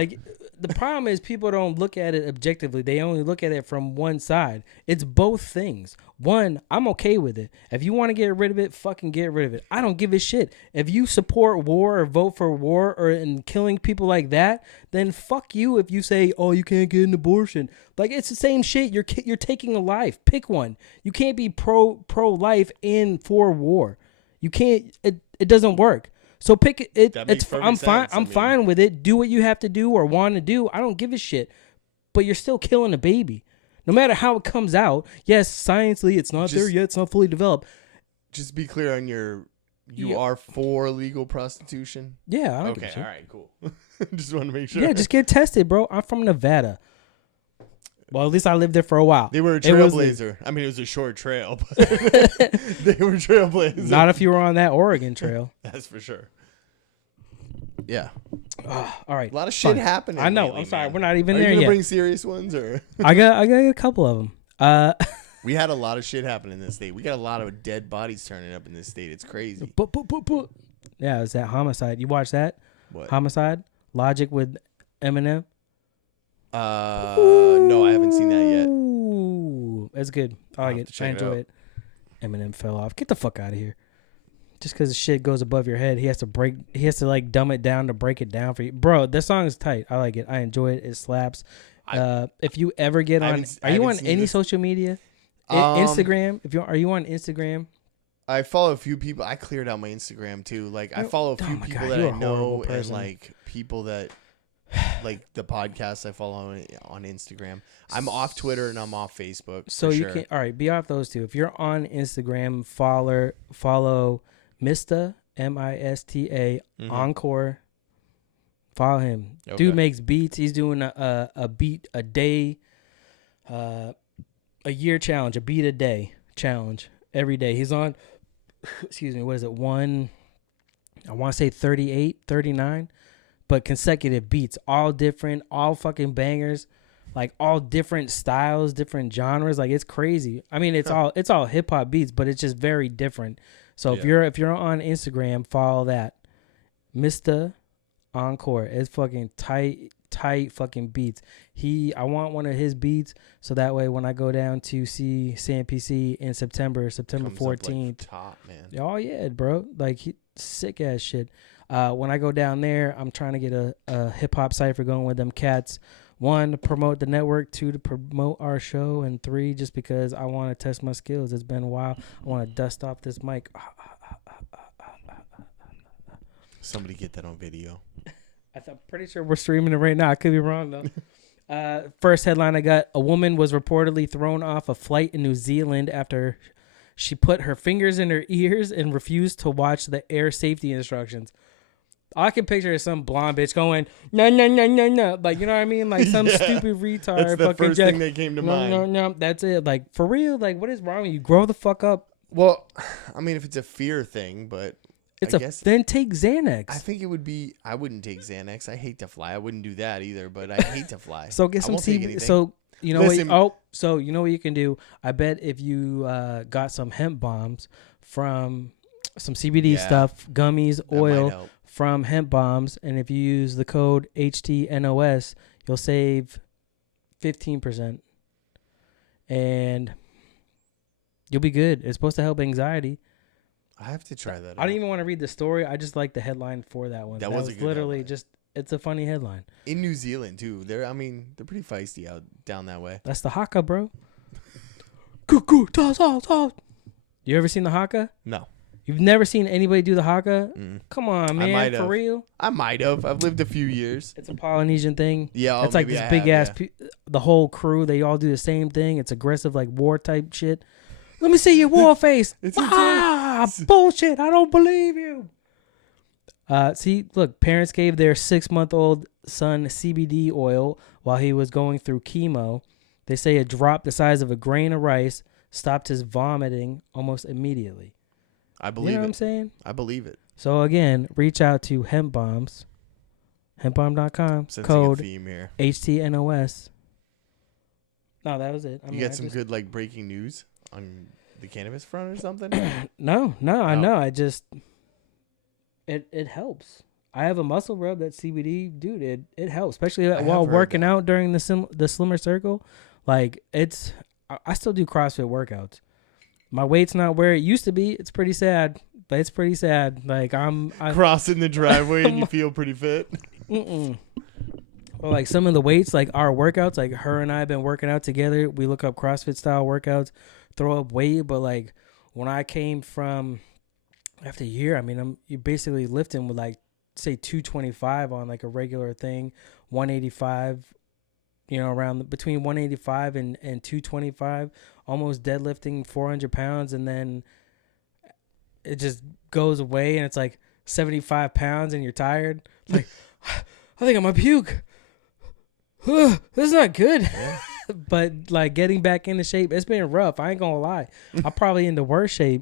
The problem is people don't look at it objectively. They only look at it from one side. It's both things. One, I'm okay with it. If you want to get rid of it, fucking get rid of it. I don't give a shit. If you support war or vote for war or in killing people like that, then fuck you if you say, oh, you can't get an abortion. It's the same shit. You're taking a life. Pick one. You can't be pro-life and for war. You can't. It doesn't work. So pick it. I'm fine. I'm fine with it. Do what you have to do or want to do. I don't give a shit. But you're still killing a baby, no matter how it comes out. Yes, sciencely, it's not there yet. It's not fully developed. Just be clear on you are for legal prostitution. Yeah. I don't okay. Give a shit. All right. Cool. Just want to make sure. Yeah. Just get tested, bro. I'm from Nevada. Well, at least I lived there for a while. They were a trailblazer. I mean, it was a short trail, but they were trailblazers. Not if you were on that Oregon Trail. That's for sure. Yeah. All right. A lot of shit happening. I know. Lately, I'm sorry. man. We're not even Are there you yet. Gonna bring serious ones or? I got a couple of them. We had a lot of shit happen in this state. We got a lot of dead bodies turning up in this state. It's crazy. Yeah, it was that Homicide. You watched that? What? Homicide? Logic with Eminem? No, I haven't seen that yet. Ooh, it's good. I like it. I enjoy it. Eminem fell off. Get the fuck out of here. Just because the shit goes above your head, he has to dumb it down to break it down for you. Bro, this song is tight. I like it. I enjoy it. It slaps. If you ever get on, are you on any social media? Instagram? Are you on Instagram? I follow a few people. I cleared out my Instagram too. Like I follow a few people that I know and like people that like the podcast I follow on Instagram. I'm off Twitter and I'm off Facebook. So you can be off those two. If you're on Instagram, follow Mr. Mista Encore. Follow him. Okay. Dude makes beats. He's doing a beat a day, a year challenge, a beat a day challenge every day. He's on, excuse me, what is it? I want to say 38, 39, but consecutive beats, all different, all fucking bangers, like all different styles, different genres. Like it's crazy. I mean, it's all hip hop beats, but it's just very different. So if you're on Instagram, follow that. Mr. Encore. It's fucking tight fucking beats. I want one of his beats so that way when I go down to see CNPC in September 14th. Top, man. Oh yeah, bro. Like sick ass shit. When I go down there, I'm trying to get a hip hop cipher going with them cats. 1, to promote the network, 2, to promote our show, and 3, just because I want to test my skills. It's been a while. I want to dust off this mic. Somebody get that on video. I'm pretty sure we're streaming it right now. I could be wrong, though. First headline I got, a woman was reportedly thrown off a flight in New Zealand after she put her fingers in her ears and refused to watch the air safety instructions. All I can picture is some blonde bitch going, no, no, no, no, no. Like, you know what I mean? Like some stupid retard. That's the first thing that came to mind. No, no, that's it. Like, for real, like, what is wrong with you? Grow the fuck up. Well, I mean, if it's a fear thing, but... Then take Xanax. I think it would be. I wouldn't take Xanax. I hate to fly. I wouldn't do that either. But I hate to fly. So get some CBD. So you know what? So you know what you can do. I bet if you got some hemp bombs from some CBD stuff, gummies, oil from hemp bombs, and if you use the code HTNOS, you'll save 15%, and you'll be good. It's supposed to help anxiety. I have to try that. I don't even want to read the story. I just like the headline for that one. That was a good literally headline. It's a funny headline. In New Zealand too. They're pretty feisty out down that way. That's the haka, bro. You ever seen the haka? No. You've never seen anybody do the haka? Come on, man, for real? I might have. I've lived a few years. It's a Polynesian thing. Yeah, it's like this big ass. The whole crew, they all do the same thing. It's aggressive, like war type shit. Let me see your war face. It's bullshit. I don't believe you. See, look, parents gave their 6-month-old son CBD oil while he was going through chemo. They say a drop the size of a grain of rice stopped his vomiting almost immediately. I believe it. You know what I'm saying? I believe it. So, again, reach out to Hemp Bombs, hempbomb.com, code HTNOS. No, that was it. You got some good, like, breaking news on the cannabis front or something? No, I know. I just it helps. I have a muscle rub that CBD, dude. It helps, especially while working out during the Slimmer Circle. Like I still do CrossFit workouts. My weight's not where it used to be. It's pretty sad, but it's pretty sad. Like I'm crossing the driveway and you feel pretty fit. Well, like some of the weights, like our workouts, like her and I have been working out together. We look up CrossFit style workouts, throw up weight. But like when I came from after a year, I mean, you're basically lifting with like say 225 on like a regular thing, 185, around between 185 and 225, almost deadlifting 400 pounds. And then it just goes away and it's like 75 pounds and you're tired. It's like, I think I'm going to puke. This is not good. Yeah. But like getting back into shape, it's been rough. I ain't gonna lie. I'm probably in the worst shape.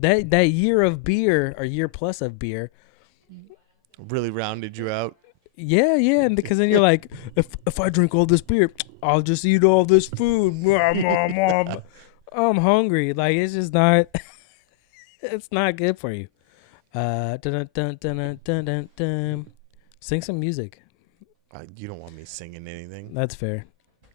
That year of beer or year plus of beer really rounded you out. Yeah, and because then you're like, if I drink all this beer, I'll just eat all this food. I'm hungry. Like it's just not. It's not good for you. Sing some music. You don't want me singing anything. That's fair.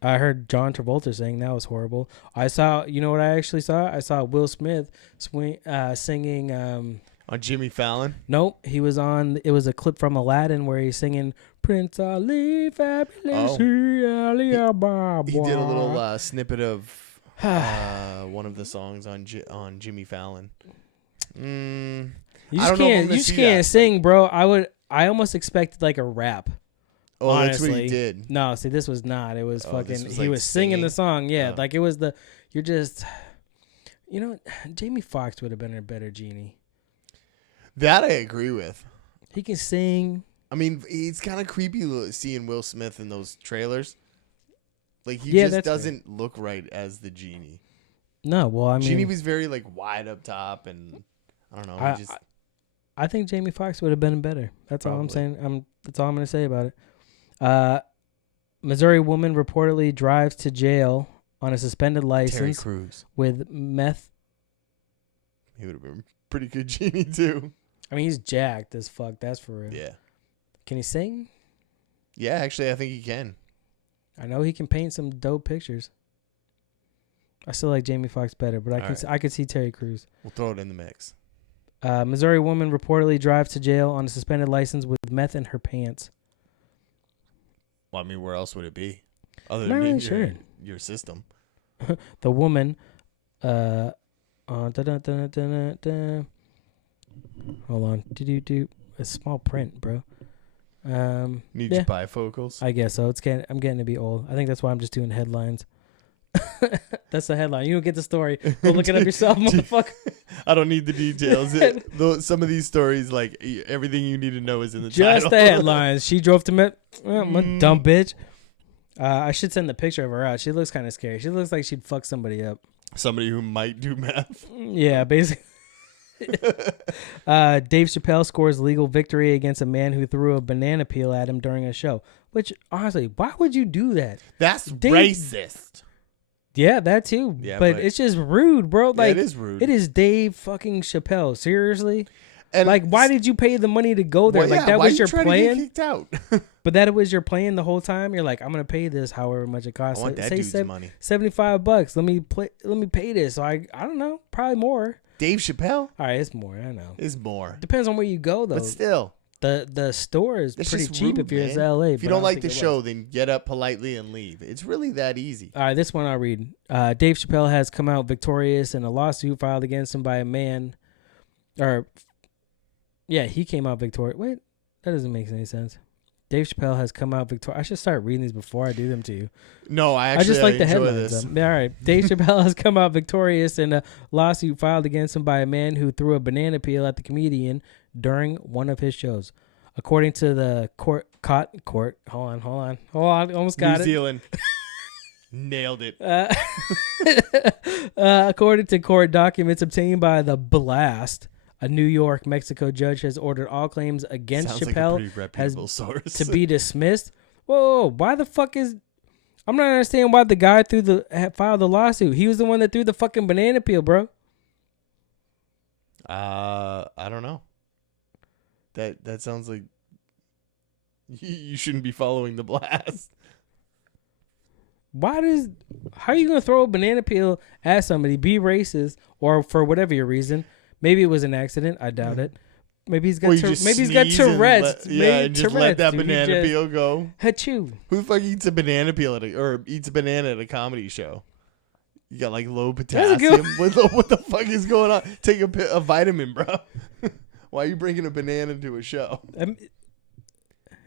I heard John Travolta sing. That was horrible. I saw, you know what I actually saw? I saw Will Smith singing. On Jimmy Fallon? Nope. He was on, it was a clip from Aladdin where he's singing Prince Ali, Fabulous. He did a little snippet of one of the songs on Jimmy Fallon. Mm, You I just don't know if I'm can't. gonna You just see can't that. sing, bro. I almost expected like a rap. Oh, honestly. that's what he did. No, see, this was not. It was Oh, fucking. this was, He like, was singing the singing? song. Yeah, Oh. like it was the. You're just. You know, Jamie Foxx would have been a better genie. That I agree with. He can sing. I mean, it's kind of creepy seeing Will Smith in those trailers. Like, he Yeah, just that's fair. doesn't look right as the genie. No, well, I mean, Genie was very, like, wide up top, and I don't know. I think Jamie Foxx would have been better. That's all I'm Probably. saying. That's all I'm gonna say about it. Missouri woman reportedly drives to jail on a suspended Terry license Crews. with meth. He would have been a pretty good genie, too. I mean, he's jacked as fuck. That's for real. Yeah. Can he sing? Yeah, actually, I think he can. I know he can paint some dope pictures. I still like Jamie Foxx better, but I could see Terry Crews. We'll throw it in the mix. Missouri woman reportedly drives to jail on a suspended license with meth in her pants. Well, I mean, where else would it be? Other Not than really in sure. your system. The woman, hold on, it's small print, bro. Need yeah, your bifocals. I guess so. I'm getting to be old. I think that's why I'm just doing headlines. That's the headline. You don't get the story. Go look it up yourself, motherfucker. I don't need the details. Some of these stories, like everything you need to know, is in the Just title. the headlines. She drove to Met. I'm a dumb bitch. I should send the picture of her out. She looks kind of scary. She looks like she'd fuck somebody up. Somebody who might do meth. Yeah, basically. Dave Chappelle scores legal victory against a man who threw a banana peel at him during a show. Which, honestly, why would you do that? That's Dave- racist. Yeah, that too. Yeah, but but- it's just rude, bro. Like, it is rude. It is Dave fucking Chappelle. Seriously? And Like, why did you pay the money to go there? Well, Like, yeah, that why was you your trying to get plan? kicked out? But that was your plan the whole time? You're like, I'm going to pay this however much it I costs. want that Say dude's money. $75. Let me pay this. So I don't know. Probably more. Dave Chappelle All right, it's more. I know. is more. Depends on where you go, though. But still, The store is it's pretty just cheap rude, if you're in man. LA. If you but I don't like think the it was. show, then get up politely and leave. It's really that easy. All right, this one I'll read. Dave Chappelle has come out victorious in a lawsuit filed against him by a man. He came out victorious. Wait, that doesn't make any sense. Dave Chappelle has come out victorious. I should start reading these before I do them to you. No, I just like the enjoy headlines. this. All right. Dave Chappelle has come out victorious in a lawsuit filed against him by a man who threw a banana peel at the comedian during one of his shows. According to the court. Hold on. Almost got New it. Zealand. Nailed it. According to court documents obtained by The Blast, a New York, Mexico judge has ordered all claims against Sounds like a Chappelle pretty reputable source. to be dismissed. Whoa, why the fuck is... I'm not understanding why the guy filed the lawsuit. He was the one that threw the fucking banana peel, bro. I don't know. That sounds like you shouldn't be following The Blast. How are you going to throw a banana peel at somebody, be racist, or for whatever your reason? Maybe it was an accident. I doubt it. Maybe he's got Well, you just maybe he's got sneeze and Tourette's. and just let Tourette's, that dude. He banana just- peel go. Achoo. Who the fuck eats a banana peel or eats a banana at a comedy show? You got like low That's a potassium. good- What the fuck is going on? Take a vitamin, bro. Why are you bringing a banana to a show?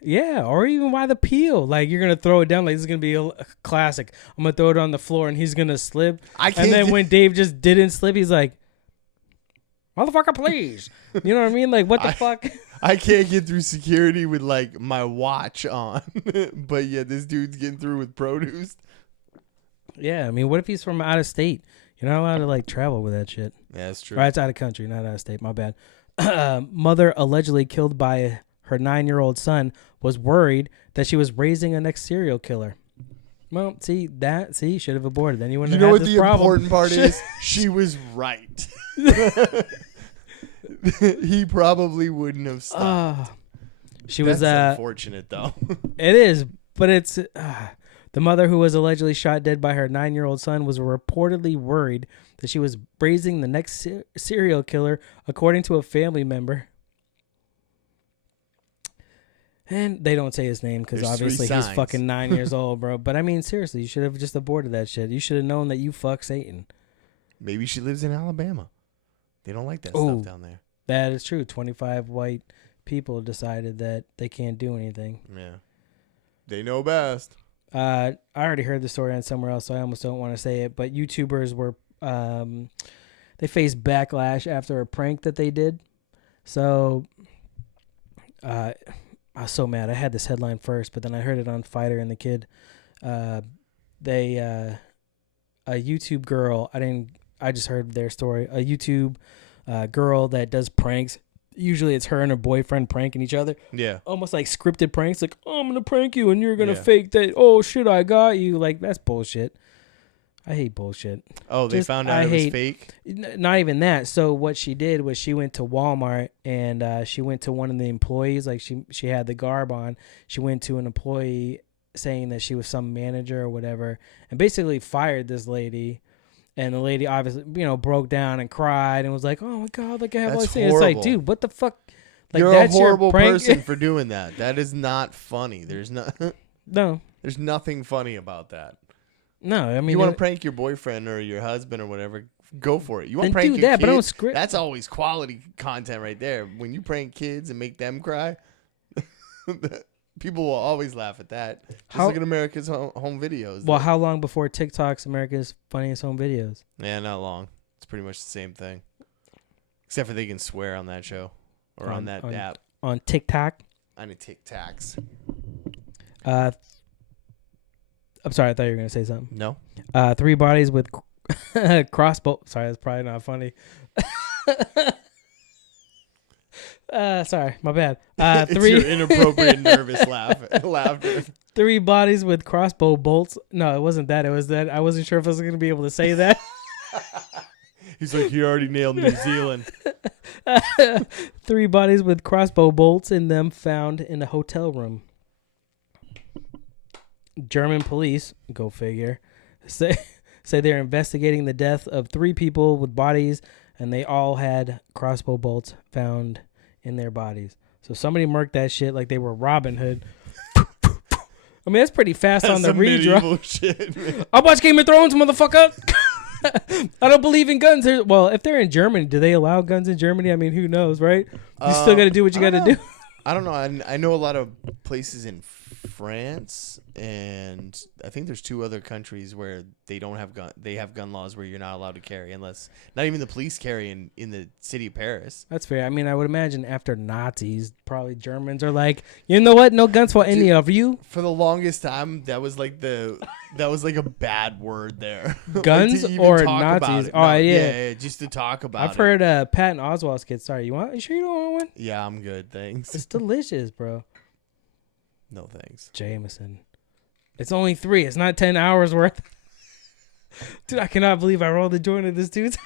Yeah, or even why the peel? Like, you're going to throw it down like this is going to be a classic. I'm going to throw it on the floor and he's going to slip. I can't. And then when Dave just didn't slip, he's like, motherfucker, please. You know what I mean? Like, what the fuck? I can't get through security with like my watch on, but yeah, this dude's getting through with produce. Yeah, I mean, what if he's from out of state? You're not allowed to like travel with that shit. Yeah, that's true. Or it's out of country, not out of state. My bad. Mother allegedly killed by her 9-year-old son was worried that she was raising a next serial killer. Well, see, should have aborted. Then you wouldn't You know have what had this the problem. important part is? She was right. He probably wouldn't have stopped. She That's was unfortunate though. It is, but it's the mother who was allegedly shot dead by her 9-year-old son was reportedly worried that she was raising the next serial killer, according to a family member. And they don't say his name because There's obviously 3 he's signs. fucking 9 years old, bro. But I mean, seriously, you should have just aborted that shit. You should have known that you fuck Satan. Maybe she lives in Alabama. They don't like that stuff down there. That is true. 25 white people decided that they can't do anything. Yeah. They know best. I already heard the story on somewhere else, so I almost don't want to say it. But YouTubers were, they faced backlash after a prank that they did. So, I was so mad. I had this headline first, but then I heard it on Fighter and the Kid. A YouTube girl. I just heard their story. A YouTube girl that does pranks. Usually it's her and her boyfriend pranking each other. Yeah. Almost like scripted pranks. Like, oh, I'm going to prank you and you're going to fake that. Oh, shit, I got you. Like, that's bullshit. I hate bullshit. Oh, they found out it was fake? Not even that. So what she did was she went to Walmart and she went to one of the employees. Like, she had the garb on. She went to an employee saying that she was some manager or whatever and basically fired this lady. And the lady obviously, broke down and cried and was like, "Oh my God, like I have all these things." It's like, dude, what the fuck? Like, you're that's a horrible your prank? person for doing that. That is not funny. There's no. There's nothing funny about that. No, I mean, you want to prank your boyfriend or your husband or whatever, go for it. You want to prank your that, kids? but don't script. That's always quality content right there. When you prank kids and make them cry, people will always laugh at that. Just look at America's home videos. Well, how long before TikTok's America's Funniest Home Videos? Yeah, not long. It's pretty much the same thing. Except for they can swear on that show or on that app. On TikTok? On a TikToks. I'm sorry, I thought you were going to say something. No. 3 bodies with crossbow. Sorry, that's probably not funny. Sorry, my bad. 3 your inappropriate nervous laughter. 3 bodies with crossbow bolts. No, it wasn't that. It was that I wasn't sure if I was going to be able to say that. He's like, he already nailed New Zealand. 3 bodies with crossbow bolts in them found in a hotel room. German police, go figure, say they're investigating the death of 3 people with bodies, and they all had crossbow bolts found in their bodies. So somebody murked that shit like they were Robin Hood. I mean, that's pretty fast on the redraw. Shit, I watch Game of Thrones, motherfucker. I don't believe in guns. Well, if they're in Germany, do they allow guns in Germany? I mean, who knows, right? You still got to do what you got to do. I don't know. I know a lot of places in France, and I think there's 2 other countries where they don't have gun. They have gun laws where you're not allowed to carry unless not even the police carry in the city of Paris. That's fair. I mean, I would imagine after Nazis, probably Germans are like, you know what? No guns for any of you. For the longest time, that was like a bad word there. Guns like or Nazis? Oh, yeah, just to talk about it. I've heard Patton Oswalt's kid. Sorry, you sure you don't want one? Yeah, I'm good, thanks. It's delicious, bro. No thanks. Jameson. It's only 3. It's not 10 hours worth. Dude, I cannot believe I rolled the joint of this dude.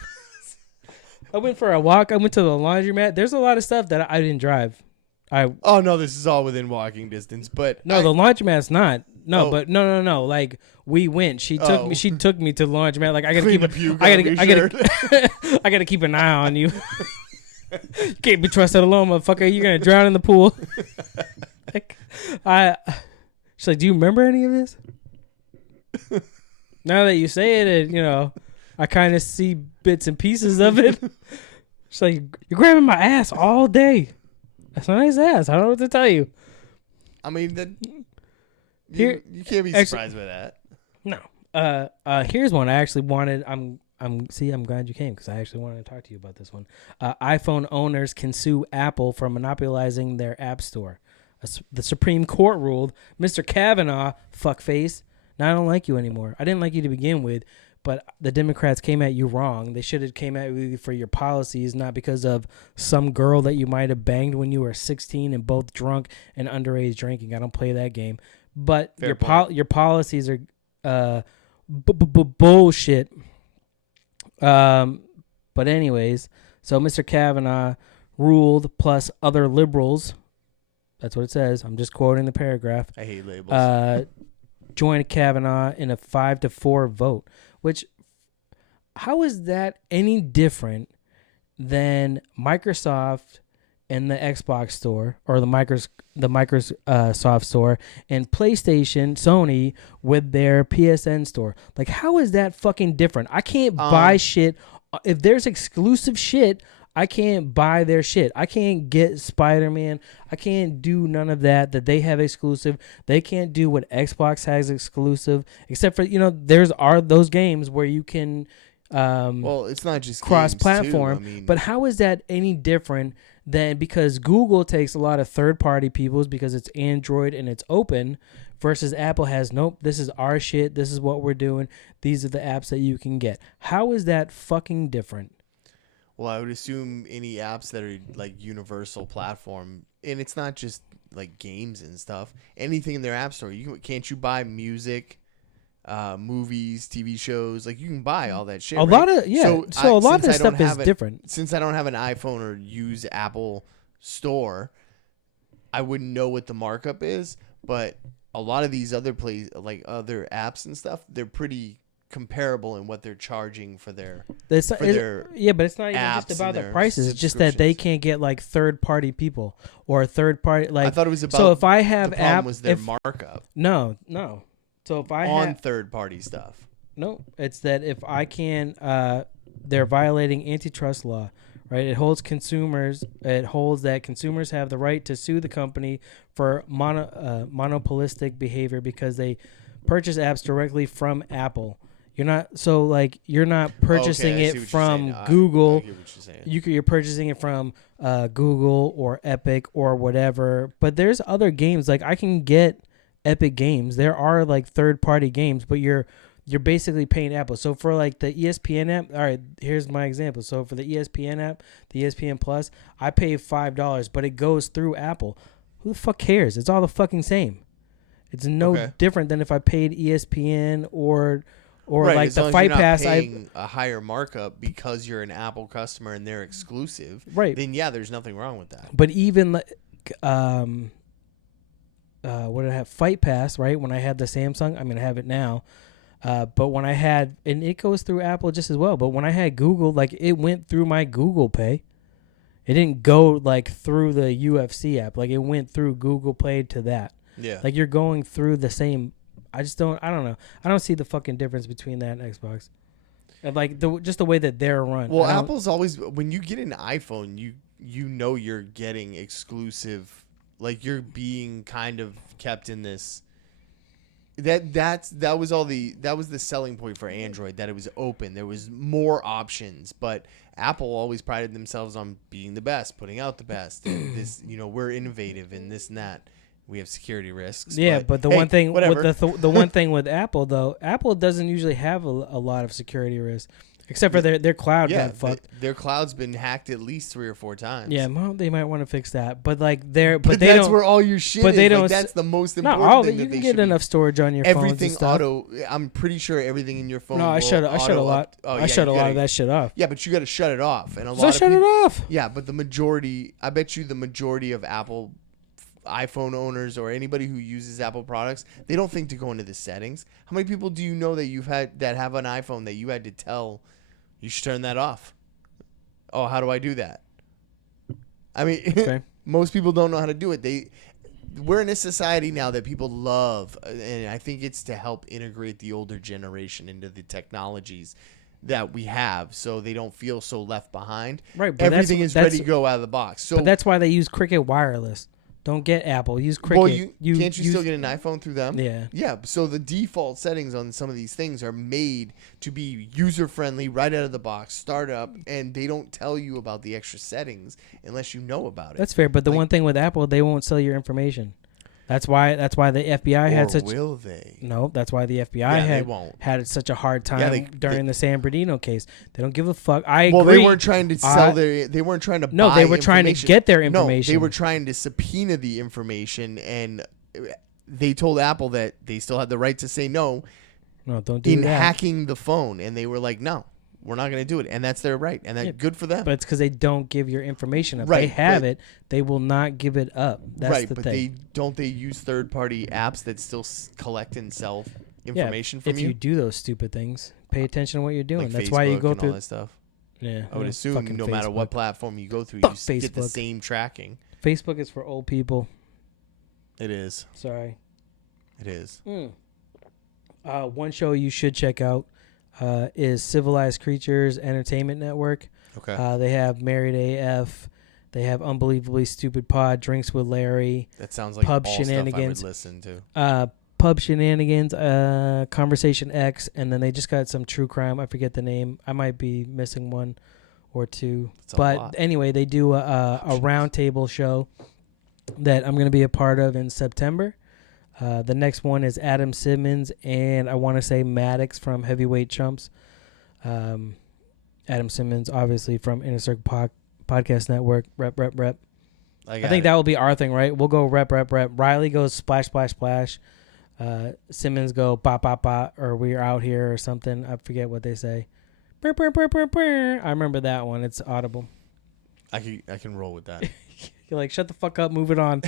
I went for a walk. I went to the laundromat. There's a lot of stuff that I didn't drive. Oh no, this is all within walking distance. But no, the laundromat's not. No, but no. Like we went. She took me. She took me to the laundromat. Like I gotta keep an eye on you. You can't be trusted alone, motherfucker. You're gonna drown in the pool. Like, she's like, do you remember any of this? Now that you say it, and I kind of see bits and pieces of it. She's like, you're grabbing my ass all day. That's a nice ass. I don't know what to tell you. I mean, you can't be surprised by that. No. Here's one I actually wanted. I'm glad you came because I actually wanted to talk to you about this one. iPhone owners can sue Apple for monopolizing their app store. The Supreme Court ruled, Mr. Kavanaugh, fuckface, now I don't like you anymore. I didn't like you to begin with, but the Democrats came at you wrong. They should have came at you for your policies, not because of some girl that you might have banged when you were 16 and both drunk and underage drinking. I don't play that game. But your policies are bullshit. But anyways, so Mr. Kavanaugh ruled, plus other liberals. That's what it says. I'm just quoting the paragraph. I hate labels. Joined Kavanaugh in a 5-4 vote. Which, how is that any different than Microsoft and the Xbox store or the Microsoft store and PlayStation, Sony with their PSN store? Like, how is that fucking different? I can't buy shit if there's exclusive shit, I can't buy their shit. I can't get Spider-Man. I can't do none of that they have exclusive. They can't do what Xbox has exclusive, except for, there's those games where you can well, it's not just cross-platform. games too. I mean, but how is that any different than, because Google takes a lot of third-party people's because it's Android and it's open, versus Apple has, nope, this is our shit. This is what we're doing. These are the apps that you can get. How is that fucking different? well, I would assume any apps that are like universal platform, and it's not just like games and stuff. Anything in their app store, can't you buy music, movies, TV shows? Like, you can buy all that shit. A lot of So a lot of this stuff is different. Since I don't have an iPhone or use Apple Store, I wouldn't know what the markup is. But a lot of these other other apps and stuff, they're pretty comparable in what they're charging for their but it's not even just about the prices. It's just that they can't get like third party people or third party, like, I thought it was about, so if I have the problem app was their markup no so if I on have third party stuff. no, it's that if I can they're violating antitrust law, right? It holds that consumers have the right to sue the company for monopolistic behavior because they purchase apps directly from Apple. You're not purchasing it from Google. I get what you're saying. You're purchasing it from Google or Epic or whatever. But there's other games, like I can get Epic games. There are like third party games, but you're basically paying Apple. So for like the ESPN app, all right, here's my example. So for the ESPN app, the ESPN Plus, I pay $5, but it goes through Apple. Who the fuck cares? It's all the fucking same. It's no different than if I paid ESPN or right, like the Fight Pass. Paying a higher markup because you're an Apple customer and they're exclusive. Right. Then yeah, there's nothing wrong with that. But even what did I have? Fight Pass, right? When I had the Samsung, I have it now. But when I had, and it goes through Apple just as well. But when I had Google, like it went through my Google Pay. It didn't go like through the UFC app. Like it went through Google Play to that. Yeah. Like you're going through the same. I don't know. I don't see the fucking difference between that and Xbox. And like just the way that they're run. Well, Apple's always, when you get an iPhone, you know you're getting exclusive. Like you're being kind of kept in this. That was the selling point for Android, that it was open. There was more options, but Apple always prided themselves on being the best, putting out the best. And this, we're innovative in this and that. We have security risks. Yeah, but the one thing with the one thing with Apple though, Apple doesn't usually have a lot of security risks, except for their cloud got fucked. Their cloud's been hacked at least 3 or 4 times. Yeah, well, they might want to fix that, but like but they that's don't, where all your shit but is. they don't. Like, that's the most important not all thing. You can get enough storage on your phones and stuff. I'm pretty sure everything in your phone. No, I shut a lot. I shut a lot of that shit off. Yeah, but you got to shut it off, and shut it off. Yeah, but I bet you the majority of Apple iPhone owners or anybody who uses Apple products, they don't think to go into the settings. How many people do you know that you've had that have an iPhone that you had to tell you should turn that off? Oh, how do I do that? I mean, most people don't know how to do it. We're in a society now that people love, and I think it's to help integrate the older generation into the technologies that we have, so they don't feel so left behind. Right, but everything is ready to go out of the box. So, but that's why they use Cricket Wireless. Don't get Apple. Use Cricket. Well, can't you still get an iPhone through them? Yeah. Yeah. So the default settings on some of these things are made to be user friendly right out of the box, start up, and they don't tell you about the extra settings unless you know about it. That's fair, but the one thing with Apple, they won't sell your information. That's why the FBI had such. Will they? No, that's why the FBI had such a hard time during the San Bernardino case. They don't give a fuck. I agree. Well, they weren't trying to sell they weren't trying to. No, buy they were trying to get their information. No, they were trying to subpoena the information, and they told Apple that they still had the right to say no. No, don't do that. In hacking the phone, and they were like, no. We're not going to do it, and that's their right, and that's good for them. But it's because they don't give your information up. Right, they have it, they will not give it up. That's the thing. But they use third-party apps that still collect and sell information from you? If you do those stupid things, pay attention to what you're doing. Like that's Facebook why you go through all that stuff. Yeah, I would assume no matter what platform you go through, you get the same tracking. Facebook is for old people. It is. Sorry. It is. One show you should check out. is Civilized Creatures Entertainment Network. Okay. They have Married AF. They have Unbelievably Stupid Pod, Drinks with Larry. That sounds like Pub all Shenanigans. stuff I would listen to. Pub Shenanigans, Conversation X, and then they just got some true crime. I forget the name. I might be missing one or two. But anyway, they do a roundtable show that I'm going to be a part of in September. The next one is Adam Simmons and I want to say Maddox from Heavyweight Chumps. Adam Simmons, obviously, from Inner Circle Podcast Network. Rep. I think that will be our thing, right? We'll go rep. Riley goes splash. Simmons go bop, or we're out here or something. I forget what they say. I remember that one. It's audible. I can roll with that. You're like, shut the fuck up, move it on.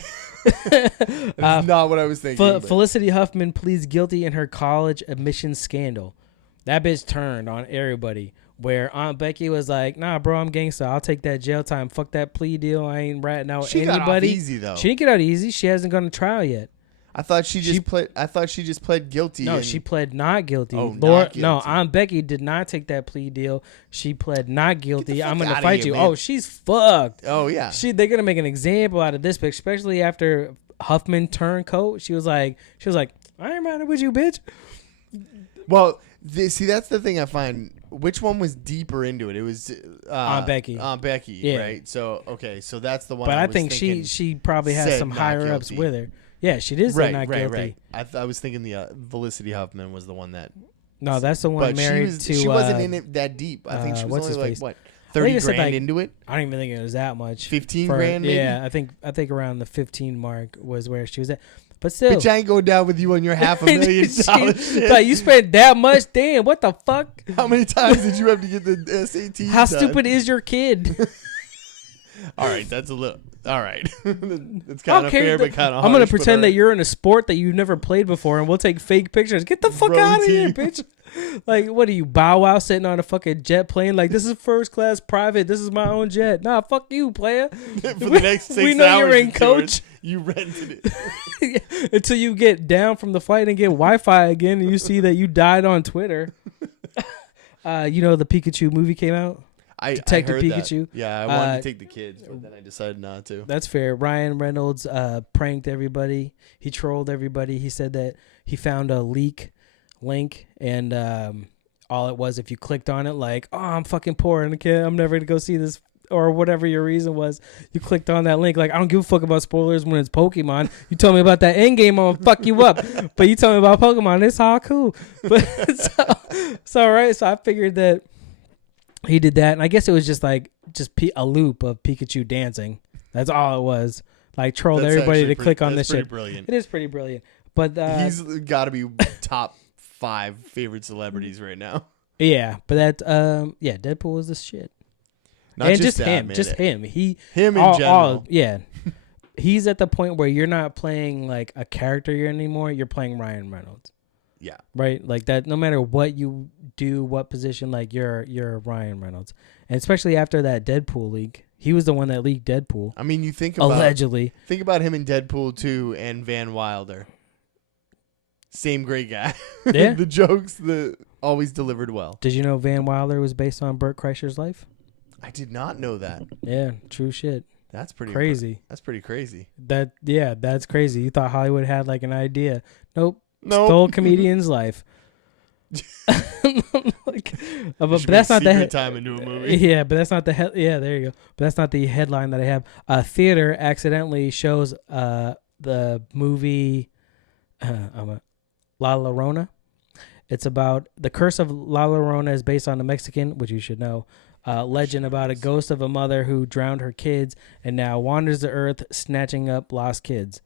That's not what I was thinking. Felicity Huffman pleads guilty in her college admissions scandal. That bitch turned on everybody. Where Aunt Becky was like, nah, bro, I'm gangsta. I'll take that jail time. Fuck that plea deal. I ain't ratting out she anybody. Got off easy, though. She didn't get out easy. She hasn't gone to trial yet. I thought she just pled guilty. No, she pled not guilty. Oh, not guilty. No, Aunt Becky did not take that plea deal. She pled not guilty. I'm gonna fight you. Man. Oh, she's fucked. Oh yeah. They're gonna make an example out of this bitch, especially after Huffman turned coat. She was like, I ain't riding with you, bitch. Well, see, that's the thing I find. Which one was deeper into it? It was Aunt Becky. Yeah. Right? So, okay. So that's the one. But I think she probably has some higher ups with her. Yeah, she did say not guilty. Right. I was thinking the Felicity Huffman was the one that. No, that's the one married to. She wasn't in it that deep. I think she was only like, what, 30 grand into it? I don't even think it was that much. 15 grand maybe? Yeah, I think around the 15 mark was where she was at. But still. Bitch, I ain't go down with you on your $500,000 shit. Like, you spent that much? Damn, what the fuck? How many times did you have to get the SAT How done? stupid is your kid? All right, that's a little... All right. It's kind of fair, but kind of harsh. I'm going to pretend that you're in a sport that you've never played before, and we'll take fake pictures. Get the fuck out of here, bitch. Like, what are you, Bow Wow, sitting on a fucking jet plane? Like, this is first class private. This is my own jet. Nah, fuck you, player. For the next 6 hours, we know you're in, coach. You rented it. Until you get down from the flight and get Wi-Fi again, and you see that you died on Twitter. You know, the Pikachu movie came out? Detective Pikachu. That. Yeah, I wanted to take the kids, but then I decided not to. That's fair. Ryan Reynolds pranked everybody. He trolled everybody. He said that he found a link, and all it was, if you clicked on it, like, oh, I'm fucking poor and I'm never gonna go see this, or whatever your reason was. You clicked on that link, like, I don't give a fuck about spoilers when it's Pokemon. You told me about that end game, I'm gonna fuck you up. But you told me about Pokemon, it's all cool. But so right. So I figured that he did that, and I guess it was just a loop of Pikachu dancing. That's all it was. Like, trolled everybody to click on this shit. Brilliant. It is pretty brilliant. But he's got to be top 5 favorite celebrities right now. Yeah, but that Deadpool was the shit. Not and just him, man. just him. Him in general. Yeah. He's at the point where you're not playing like a character anymore. You're playing Ryan Reynolds. Yeah. Right? Like that, no matter what you do, what position, like you're Ryan Reynolds. And especially after that Deadpool leak. He was the one that leaked Deadpool. I mean, you think about... Allegedly. Think about him in Deadpool 2 and Van Wilder. Same great guy. Yeah. The jokes always delivered well. Did you know Van Wilder was based on Burt Kreischer's life? I did not know that. Yeah, true shit. That's pretty crazy. That's pretty crazy. That's crazy. You thought Hollywood had like an idea. Nope. Stole comedian's life. But that's not the time into a movie. Yeah, but that's not the there you go. But that's not the headline that I have. Theater accidentally shows the movie La Llorona. It's about the curse of La Llorona is based on a Mexican, which you should know, legend about a ghost of a mother who drowned her kids and now wanders the earth snatching up lost kids.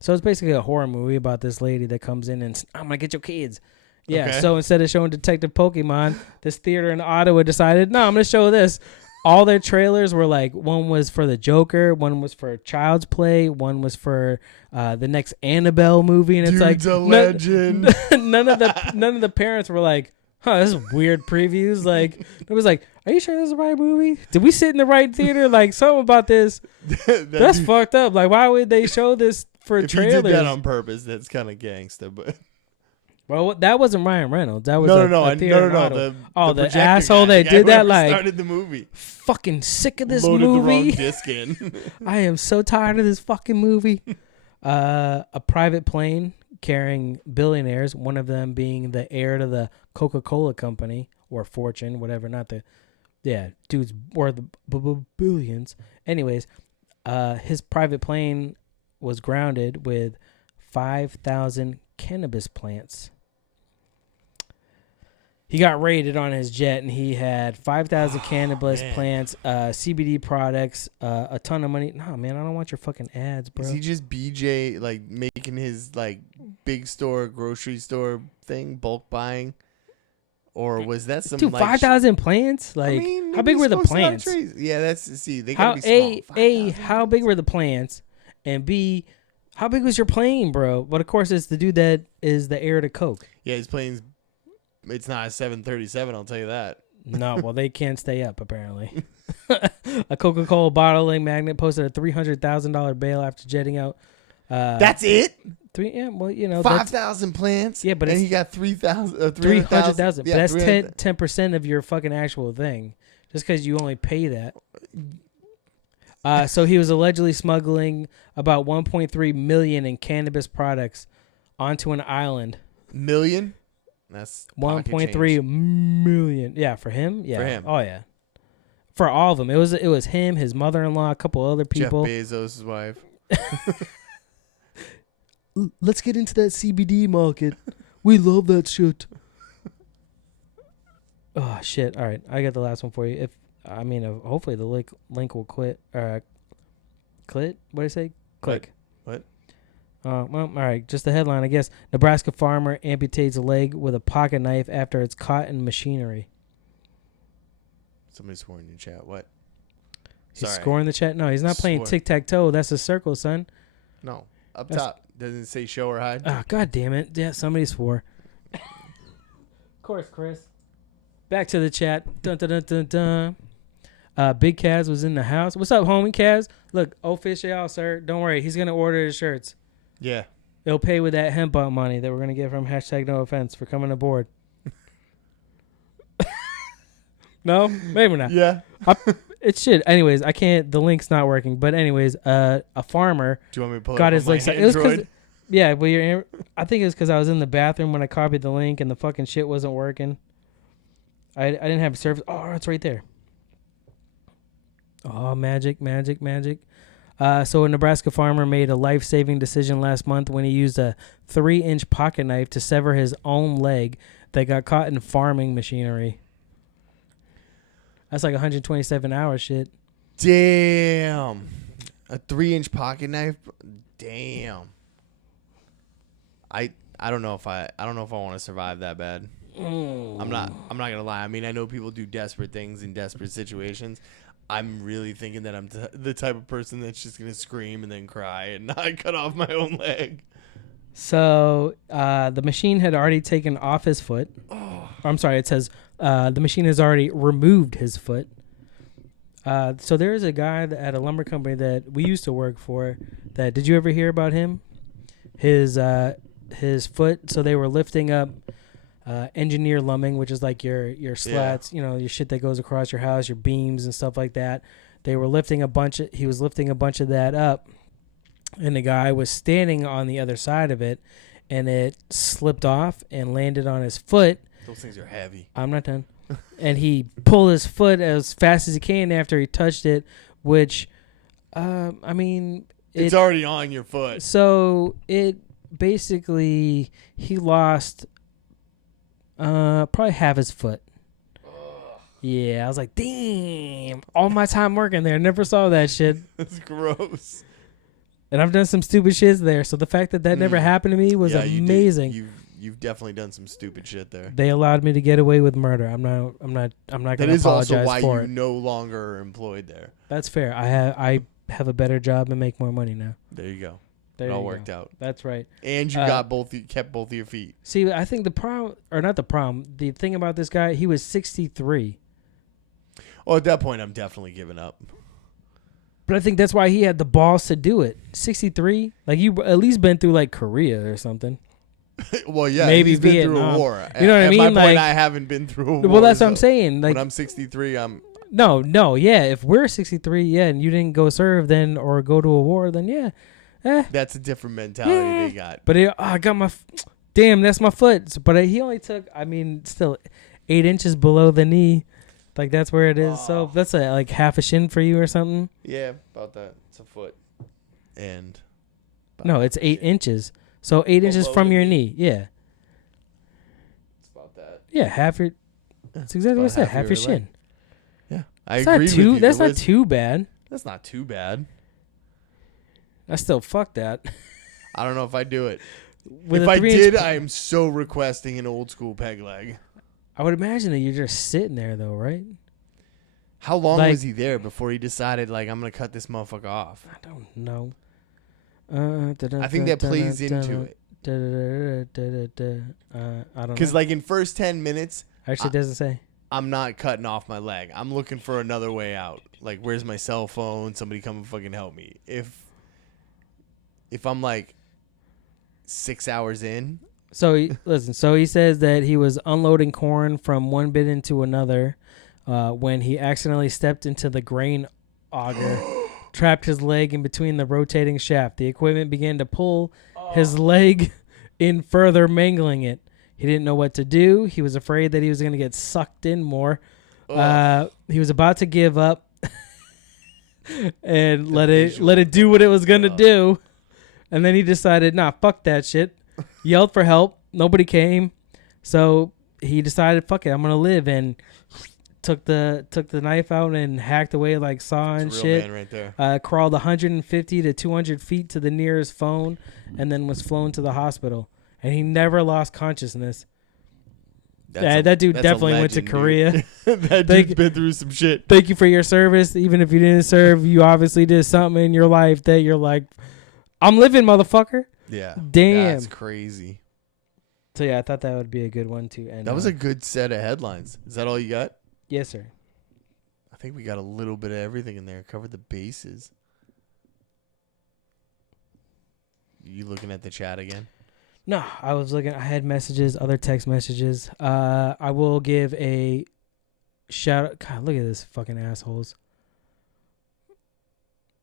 So it's basically a horror movie about this lady that comes in and I'm gonna get your kids. Yeah. Okay. So instead of showing Detective Pokemon, this theater in Ottawa decided, no, I'm gonna show this. All their trailers were like, one was for the Joker, one was for Child's Play, one was for the next Annabelle movie, and it's like a legend. None of the parents were like, huh, this is weird previews. Like, it was like, are you sure this is the right movie? Did we sit in the right theater? Like, something about this that's fucked up. Like, why would they show this for trailers? If you did that on purpose, that's kind of gangsta, but Well, that wasn't Ryan Reynolds. That was No. The projector asshole guy, that did that. whoever Like, started the movie. Fucking sick of this Loaded movie. the wrong disc in. I am so tired of this fucking movie. A private plane carrying billionaires, one of them being the heir to the Coca-Cola company or Fortune, whatever. Not the, dudes or the billions. Anyways, his private plane was grounded with 5,000 cannabis plants. He got raided on his jet, and he had 5,000 cannabis plants, CBD products, a ton of money. No, man, I don't want your fucking ads, bro. Is he just BJ, like, making his, like, big store, grocery store thing, bulk buying? Or was that some, Dude, like... 5,000 plants? Like, how big were the plants? Yeah, they gotta be small. How big were the plants? And B, how big was your plane, bro? But, of course, it's the dude that is the heir to Coke. Yeah, his plane's... It's not a 737, I'll tell you that. No, well, they can't stay up, apparently. A Coca-Cola bottling magnate posted a $300,000 bail after jetting out. That's it? 5,000 plants? Yeah, but he got 300,000. 300,000. But that's 10% of your fucking actual thing. Just because you only pay that. So he was allegedly smuggling about 1.3 million in cannabis products onto an island. Million? That's 1.3 million. Yeah, for him. Yeah. For him. Oh yeah. For all of them, it was him, his mother-in-law, a couple other people. Jeff Bezos' wife. Let's get into that CBD market. We love that shit. Oh shit! All right, I got the last one for you. Hopefully the link will quit. Clit? What did I say? Click. What? Well, all right. Just the headline, I guess. Nebraska farmer amputates a leg with a pocket knife after it's caught in machinery. Somebody swore in your chat. What? He's scoring the chat? No, he's not playing tic-tac-toe. That's a circle, son. No. Top. Doesn't it say show or hide? Oh, God damn it. Yeah, somebody swore. Of course, Chris. Back to the chat. Dun, dun, dun, dun, dun. Big Kaz was in the house. What's up, homie Kaz? Look, official, sir. Don't worry. He's going to order his shirts. Yeah. They'll pay with that hemp bump money that we're going to get from #NoOffense for coming aboard. No? Maybe not. Yeah. It's shit. Anyways, I can't. The link's not working. But anyways, a farmer Do you want me to pull got it his up on link. my Android? Yeah, well, I think it's because I was in the bathroom when I copied the link and the fucking shit wasn't working. I didn't have service. Oh, it's right there. Oh, magic. So a Nebraska farmer made a life-saving decision last month when he used a 3-inch pocket knife to sever his own leg that got caught in farming machinery. That's like 127 hours shit. Damn. A 3-inch pocket knife? Damn. I don't know if I want to survive that bad. I'm not gonna lie. I mean, I know people do desperate things in desperate situations. I'm really thinking that I'm the type of person that's just gonna scream and then cry and not cut off my own leg. So the machine had already taken off his foot. Oh. I'm sorry. It says the machine has already removed his foot. So there is a guy at a lumber company that we used to work for. Did you ever hear about him? His foot. So they were lifting up engineer lumbing, which is like your slats, your shit that goes across your house, your beams and stuff like that. He was lifting a bunch of that up, and the guy was standing on the other side of it, and it slipped off and landed on his foot. Those things are heavy. I'm not done. And he pulled his foot as fast as he can after he touched it, which, it's already on your foot. So it basically, he lost probably half his foot. Yeah, I was like, damn, all my time working there, never saw that shit. That's gross. And I've done some stupid shits there, so the fact that never happened to me was amazing. You've definitely done some stupid shit there. They allowed me to get away with murder. I'm not going to apologize for it. That is also why you no longer are employed there. That's fair. I have a better job and make more money now. There you go. It all worked out. That's right. And you kept both of your feet. See, I think the thing about this guy, he was 63. Well, at that point, I'm definitely giving up. But I think that's why he had the balls to do it. 63? Like, you at least been through, like, Korea or something. Well, yeah, maybe he's been Vietnam. through a war. You know what I mean? At my point, Like, I haven't been through a war. well, that's what I'm so saying. Like, when I'm 63, I'm... No, yeah. If we're 63, yeah, and you didn't go serve then or go to a war, then yeah. That's a different mentality they got. But I got my... Damn, that's my foot. But he only took, I mean, still 8 inches below the knee. Like, that's where it is. So that's like half a shin for you or something? Yeah, about that. It's a foot. And... No, it's 8 inches. So 8 inches from your knee. Yeah. It's about that. Yeah, half your... That's exactly what I said. Half your shin. Leg. Yeah, I That's agree not with too. you. That's not too bad. That's not too bad. I still fuck that. I don't know if I do it. With if a I 3-inch did, I am so requesting an old school peg leg. I would imagine that you're just sitting there though, right? How long was he there before he decided, like, I'm going to cut this motherfucker off? I don't know. I think that plays into it. I don't know. Because, like, in first 10 minutes... Actually, it doesn't say. I'm not cutting off my leg. I'm looking for another way out. Like, where's my cell phone? Somebody come and fucking help me. If I'm, like, 6 hours in... So, he says that he was unloading corn from one bin into another when he accidentally stepped into the grain auger, trapped his leg in between the rotating shaft. The equipment began to pull his leg in further, mangling it. He didn't know what to do. He was afraid that he was going to get sucked in more. He was about to give up and let it do what it was going to do. And then he decided, nah, fuck that shit. Yelled for help. Nobody came. So he decided, fuck it, I'm going to live. And took the knife out and hacked away like Saw and shit. Man right there. Crawled 150 to 200 feet to the nearest phone and then was flown to the hospital. And he never lost consciousness. That dude definitely went to Korea. That dude's been through some shit. Thank you for your service. Even if you didn't serve, you obviously did something in your life that you're like, I'm living, motherfucker. Yeah. Damn. That's crazy. So, yeah, I thought that would be a good one to end. That was a good set of headlines. Is that all you got? Yes, sir. I think we got a little bit of everything in there. Covered the bases. You looking at the chat again? No, I was looking. I had messages, other text messages. I will give a shout out. God, look at this fucking assholes.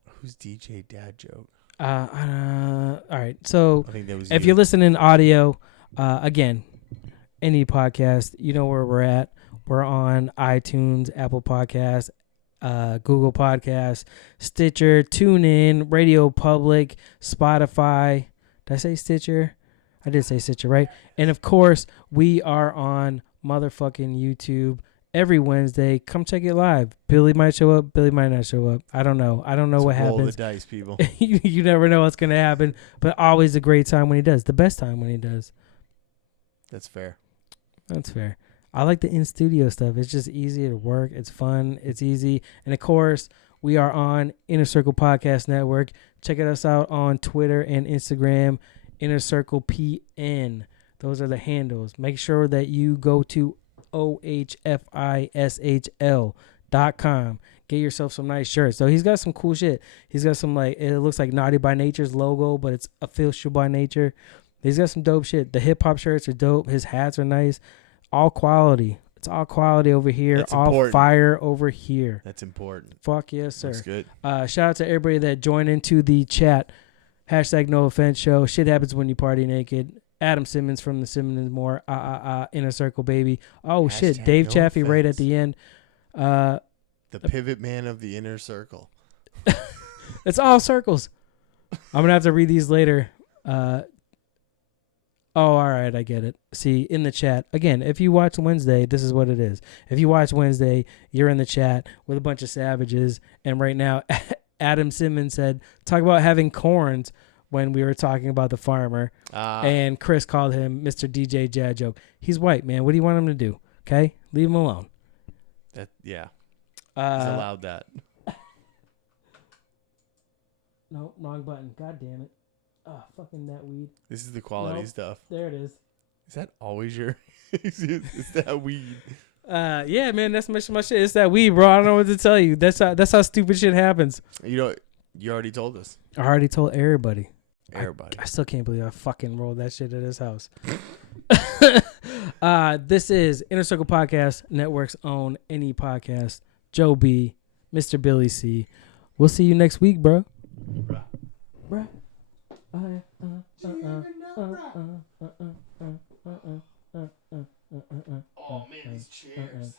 Who's DJ Dad Joke? All right. So I think that was if you're listening audio, again, any podcast, you know where we're at. We're on iTunes, Apple Podcasts, Google Podcasts, Stitcher, TuneIn, Radio Public, Spotify. Did I say Stitcher? I did say Stitcher, right? And, of course, we are on motherfucking YouTube every Wednesday. Come check it live. Billy might show up. Billy might not show up. I don't know. I don't know what happens. Roll the dice, people. You never know what's going to happen. But always a great time when he does. The best time when he does. That's fair. That's fair. I like the in-studio stuff. It's just easy to work. It's fun. It's easy. And, of course, we are on Inner Circle Podcast Network. Check us out on Twitter and Instagram. Inner Circle PN. Those are the handles. Make sure that you go to ohfishl.com. Get yourself some nice shirts. So he's got some cool shit. He's got some, like, it looks like Naughty by Nature's logo, but it's official by nature. He's got some dope shit. The hip hop shirts are dope. His hats are nice. All quality. It's all quality over here. That's all important. Fire over here. That's important. Fuck yes, sir. That's good. Shout out to everybody that joined into the chat. Hashtag no offense show. Shit happens when you party naked. Adam Simmons from the Simmons More. Inner Circle baby. Oh Hashtag shit. Dave no Chaffee right at offense. the end. The pivot man of the inner circle. It's all circles. I'm gonna have to read these later. Oh, all right, I get it. See, in the chat, again, if you watch Wednesday, this is what it is. If you watch Wednesday, you're in the chat with a bunch of savages, and right now, Adam Simmons said, talk about having corns when we were talking about the farmer, and Chris called him Mr. DJ Jad Joke. He's white, man. What do you want him to do? Okay? Leave him alone. Yeah. He's allowed that. No, wrong button. God damn it. Oh, fucking that weed. This is the quality stuff. There it is. Is that always your... is that weed? Yeah, man, that's my shit. It's that weed, bro. I don't know what to tell you. That's how stupid shit happens. You already told us. I already told everybody. Everybody. I still can't believe I fucking rolled that shit at his house. This is Inner Circle Podcast Network's own Any Podcast. Joe B, Mr. Billy C. We'll see you next week, bro. Bruh. Oh man, these chairs.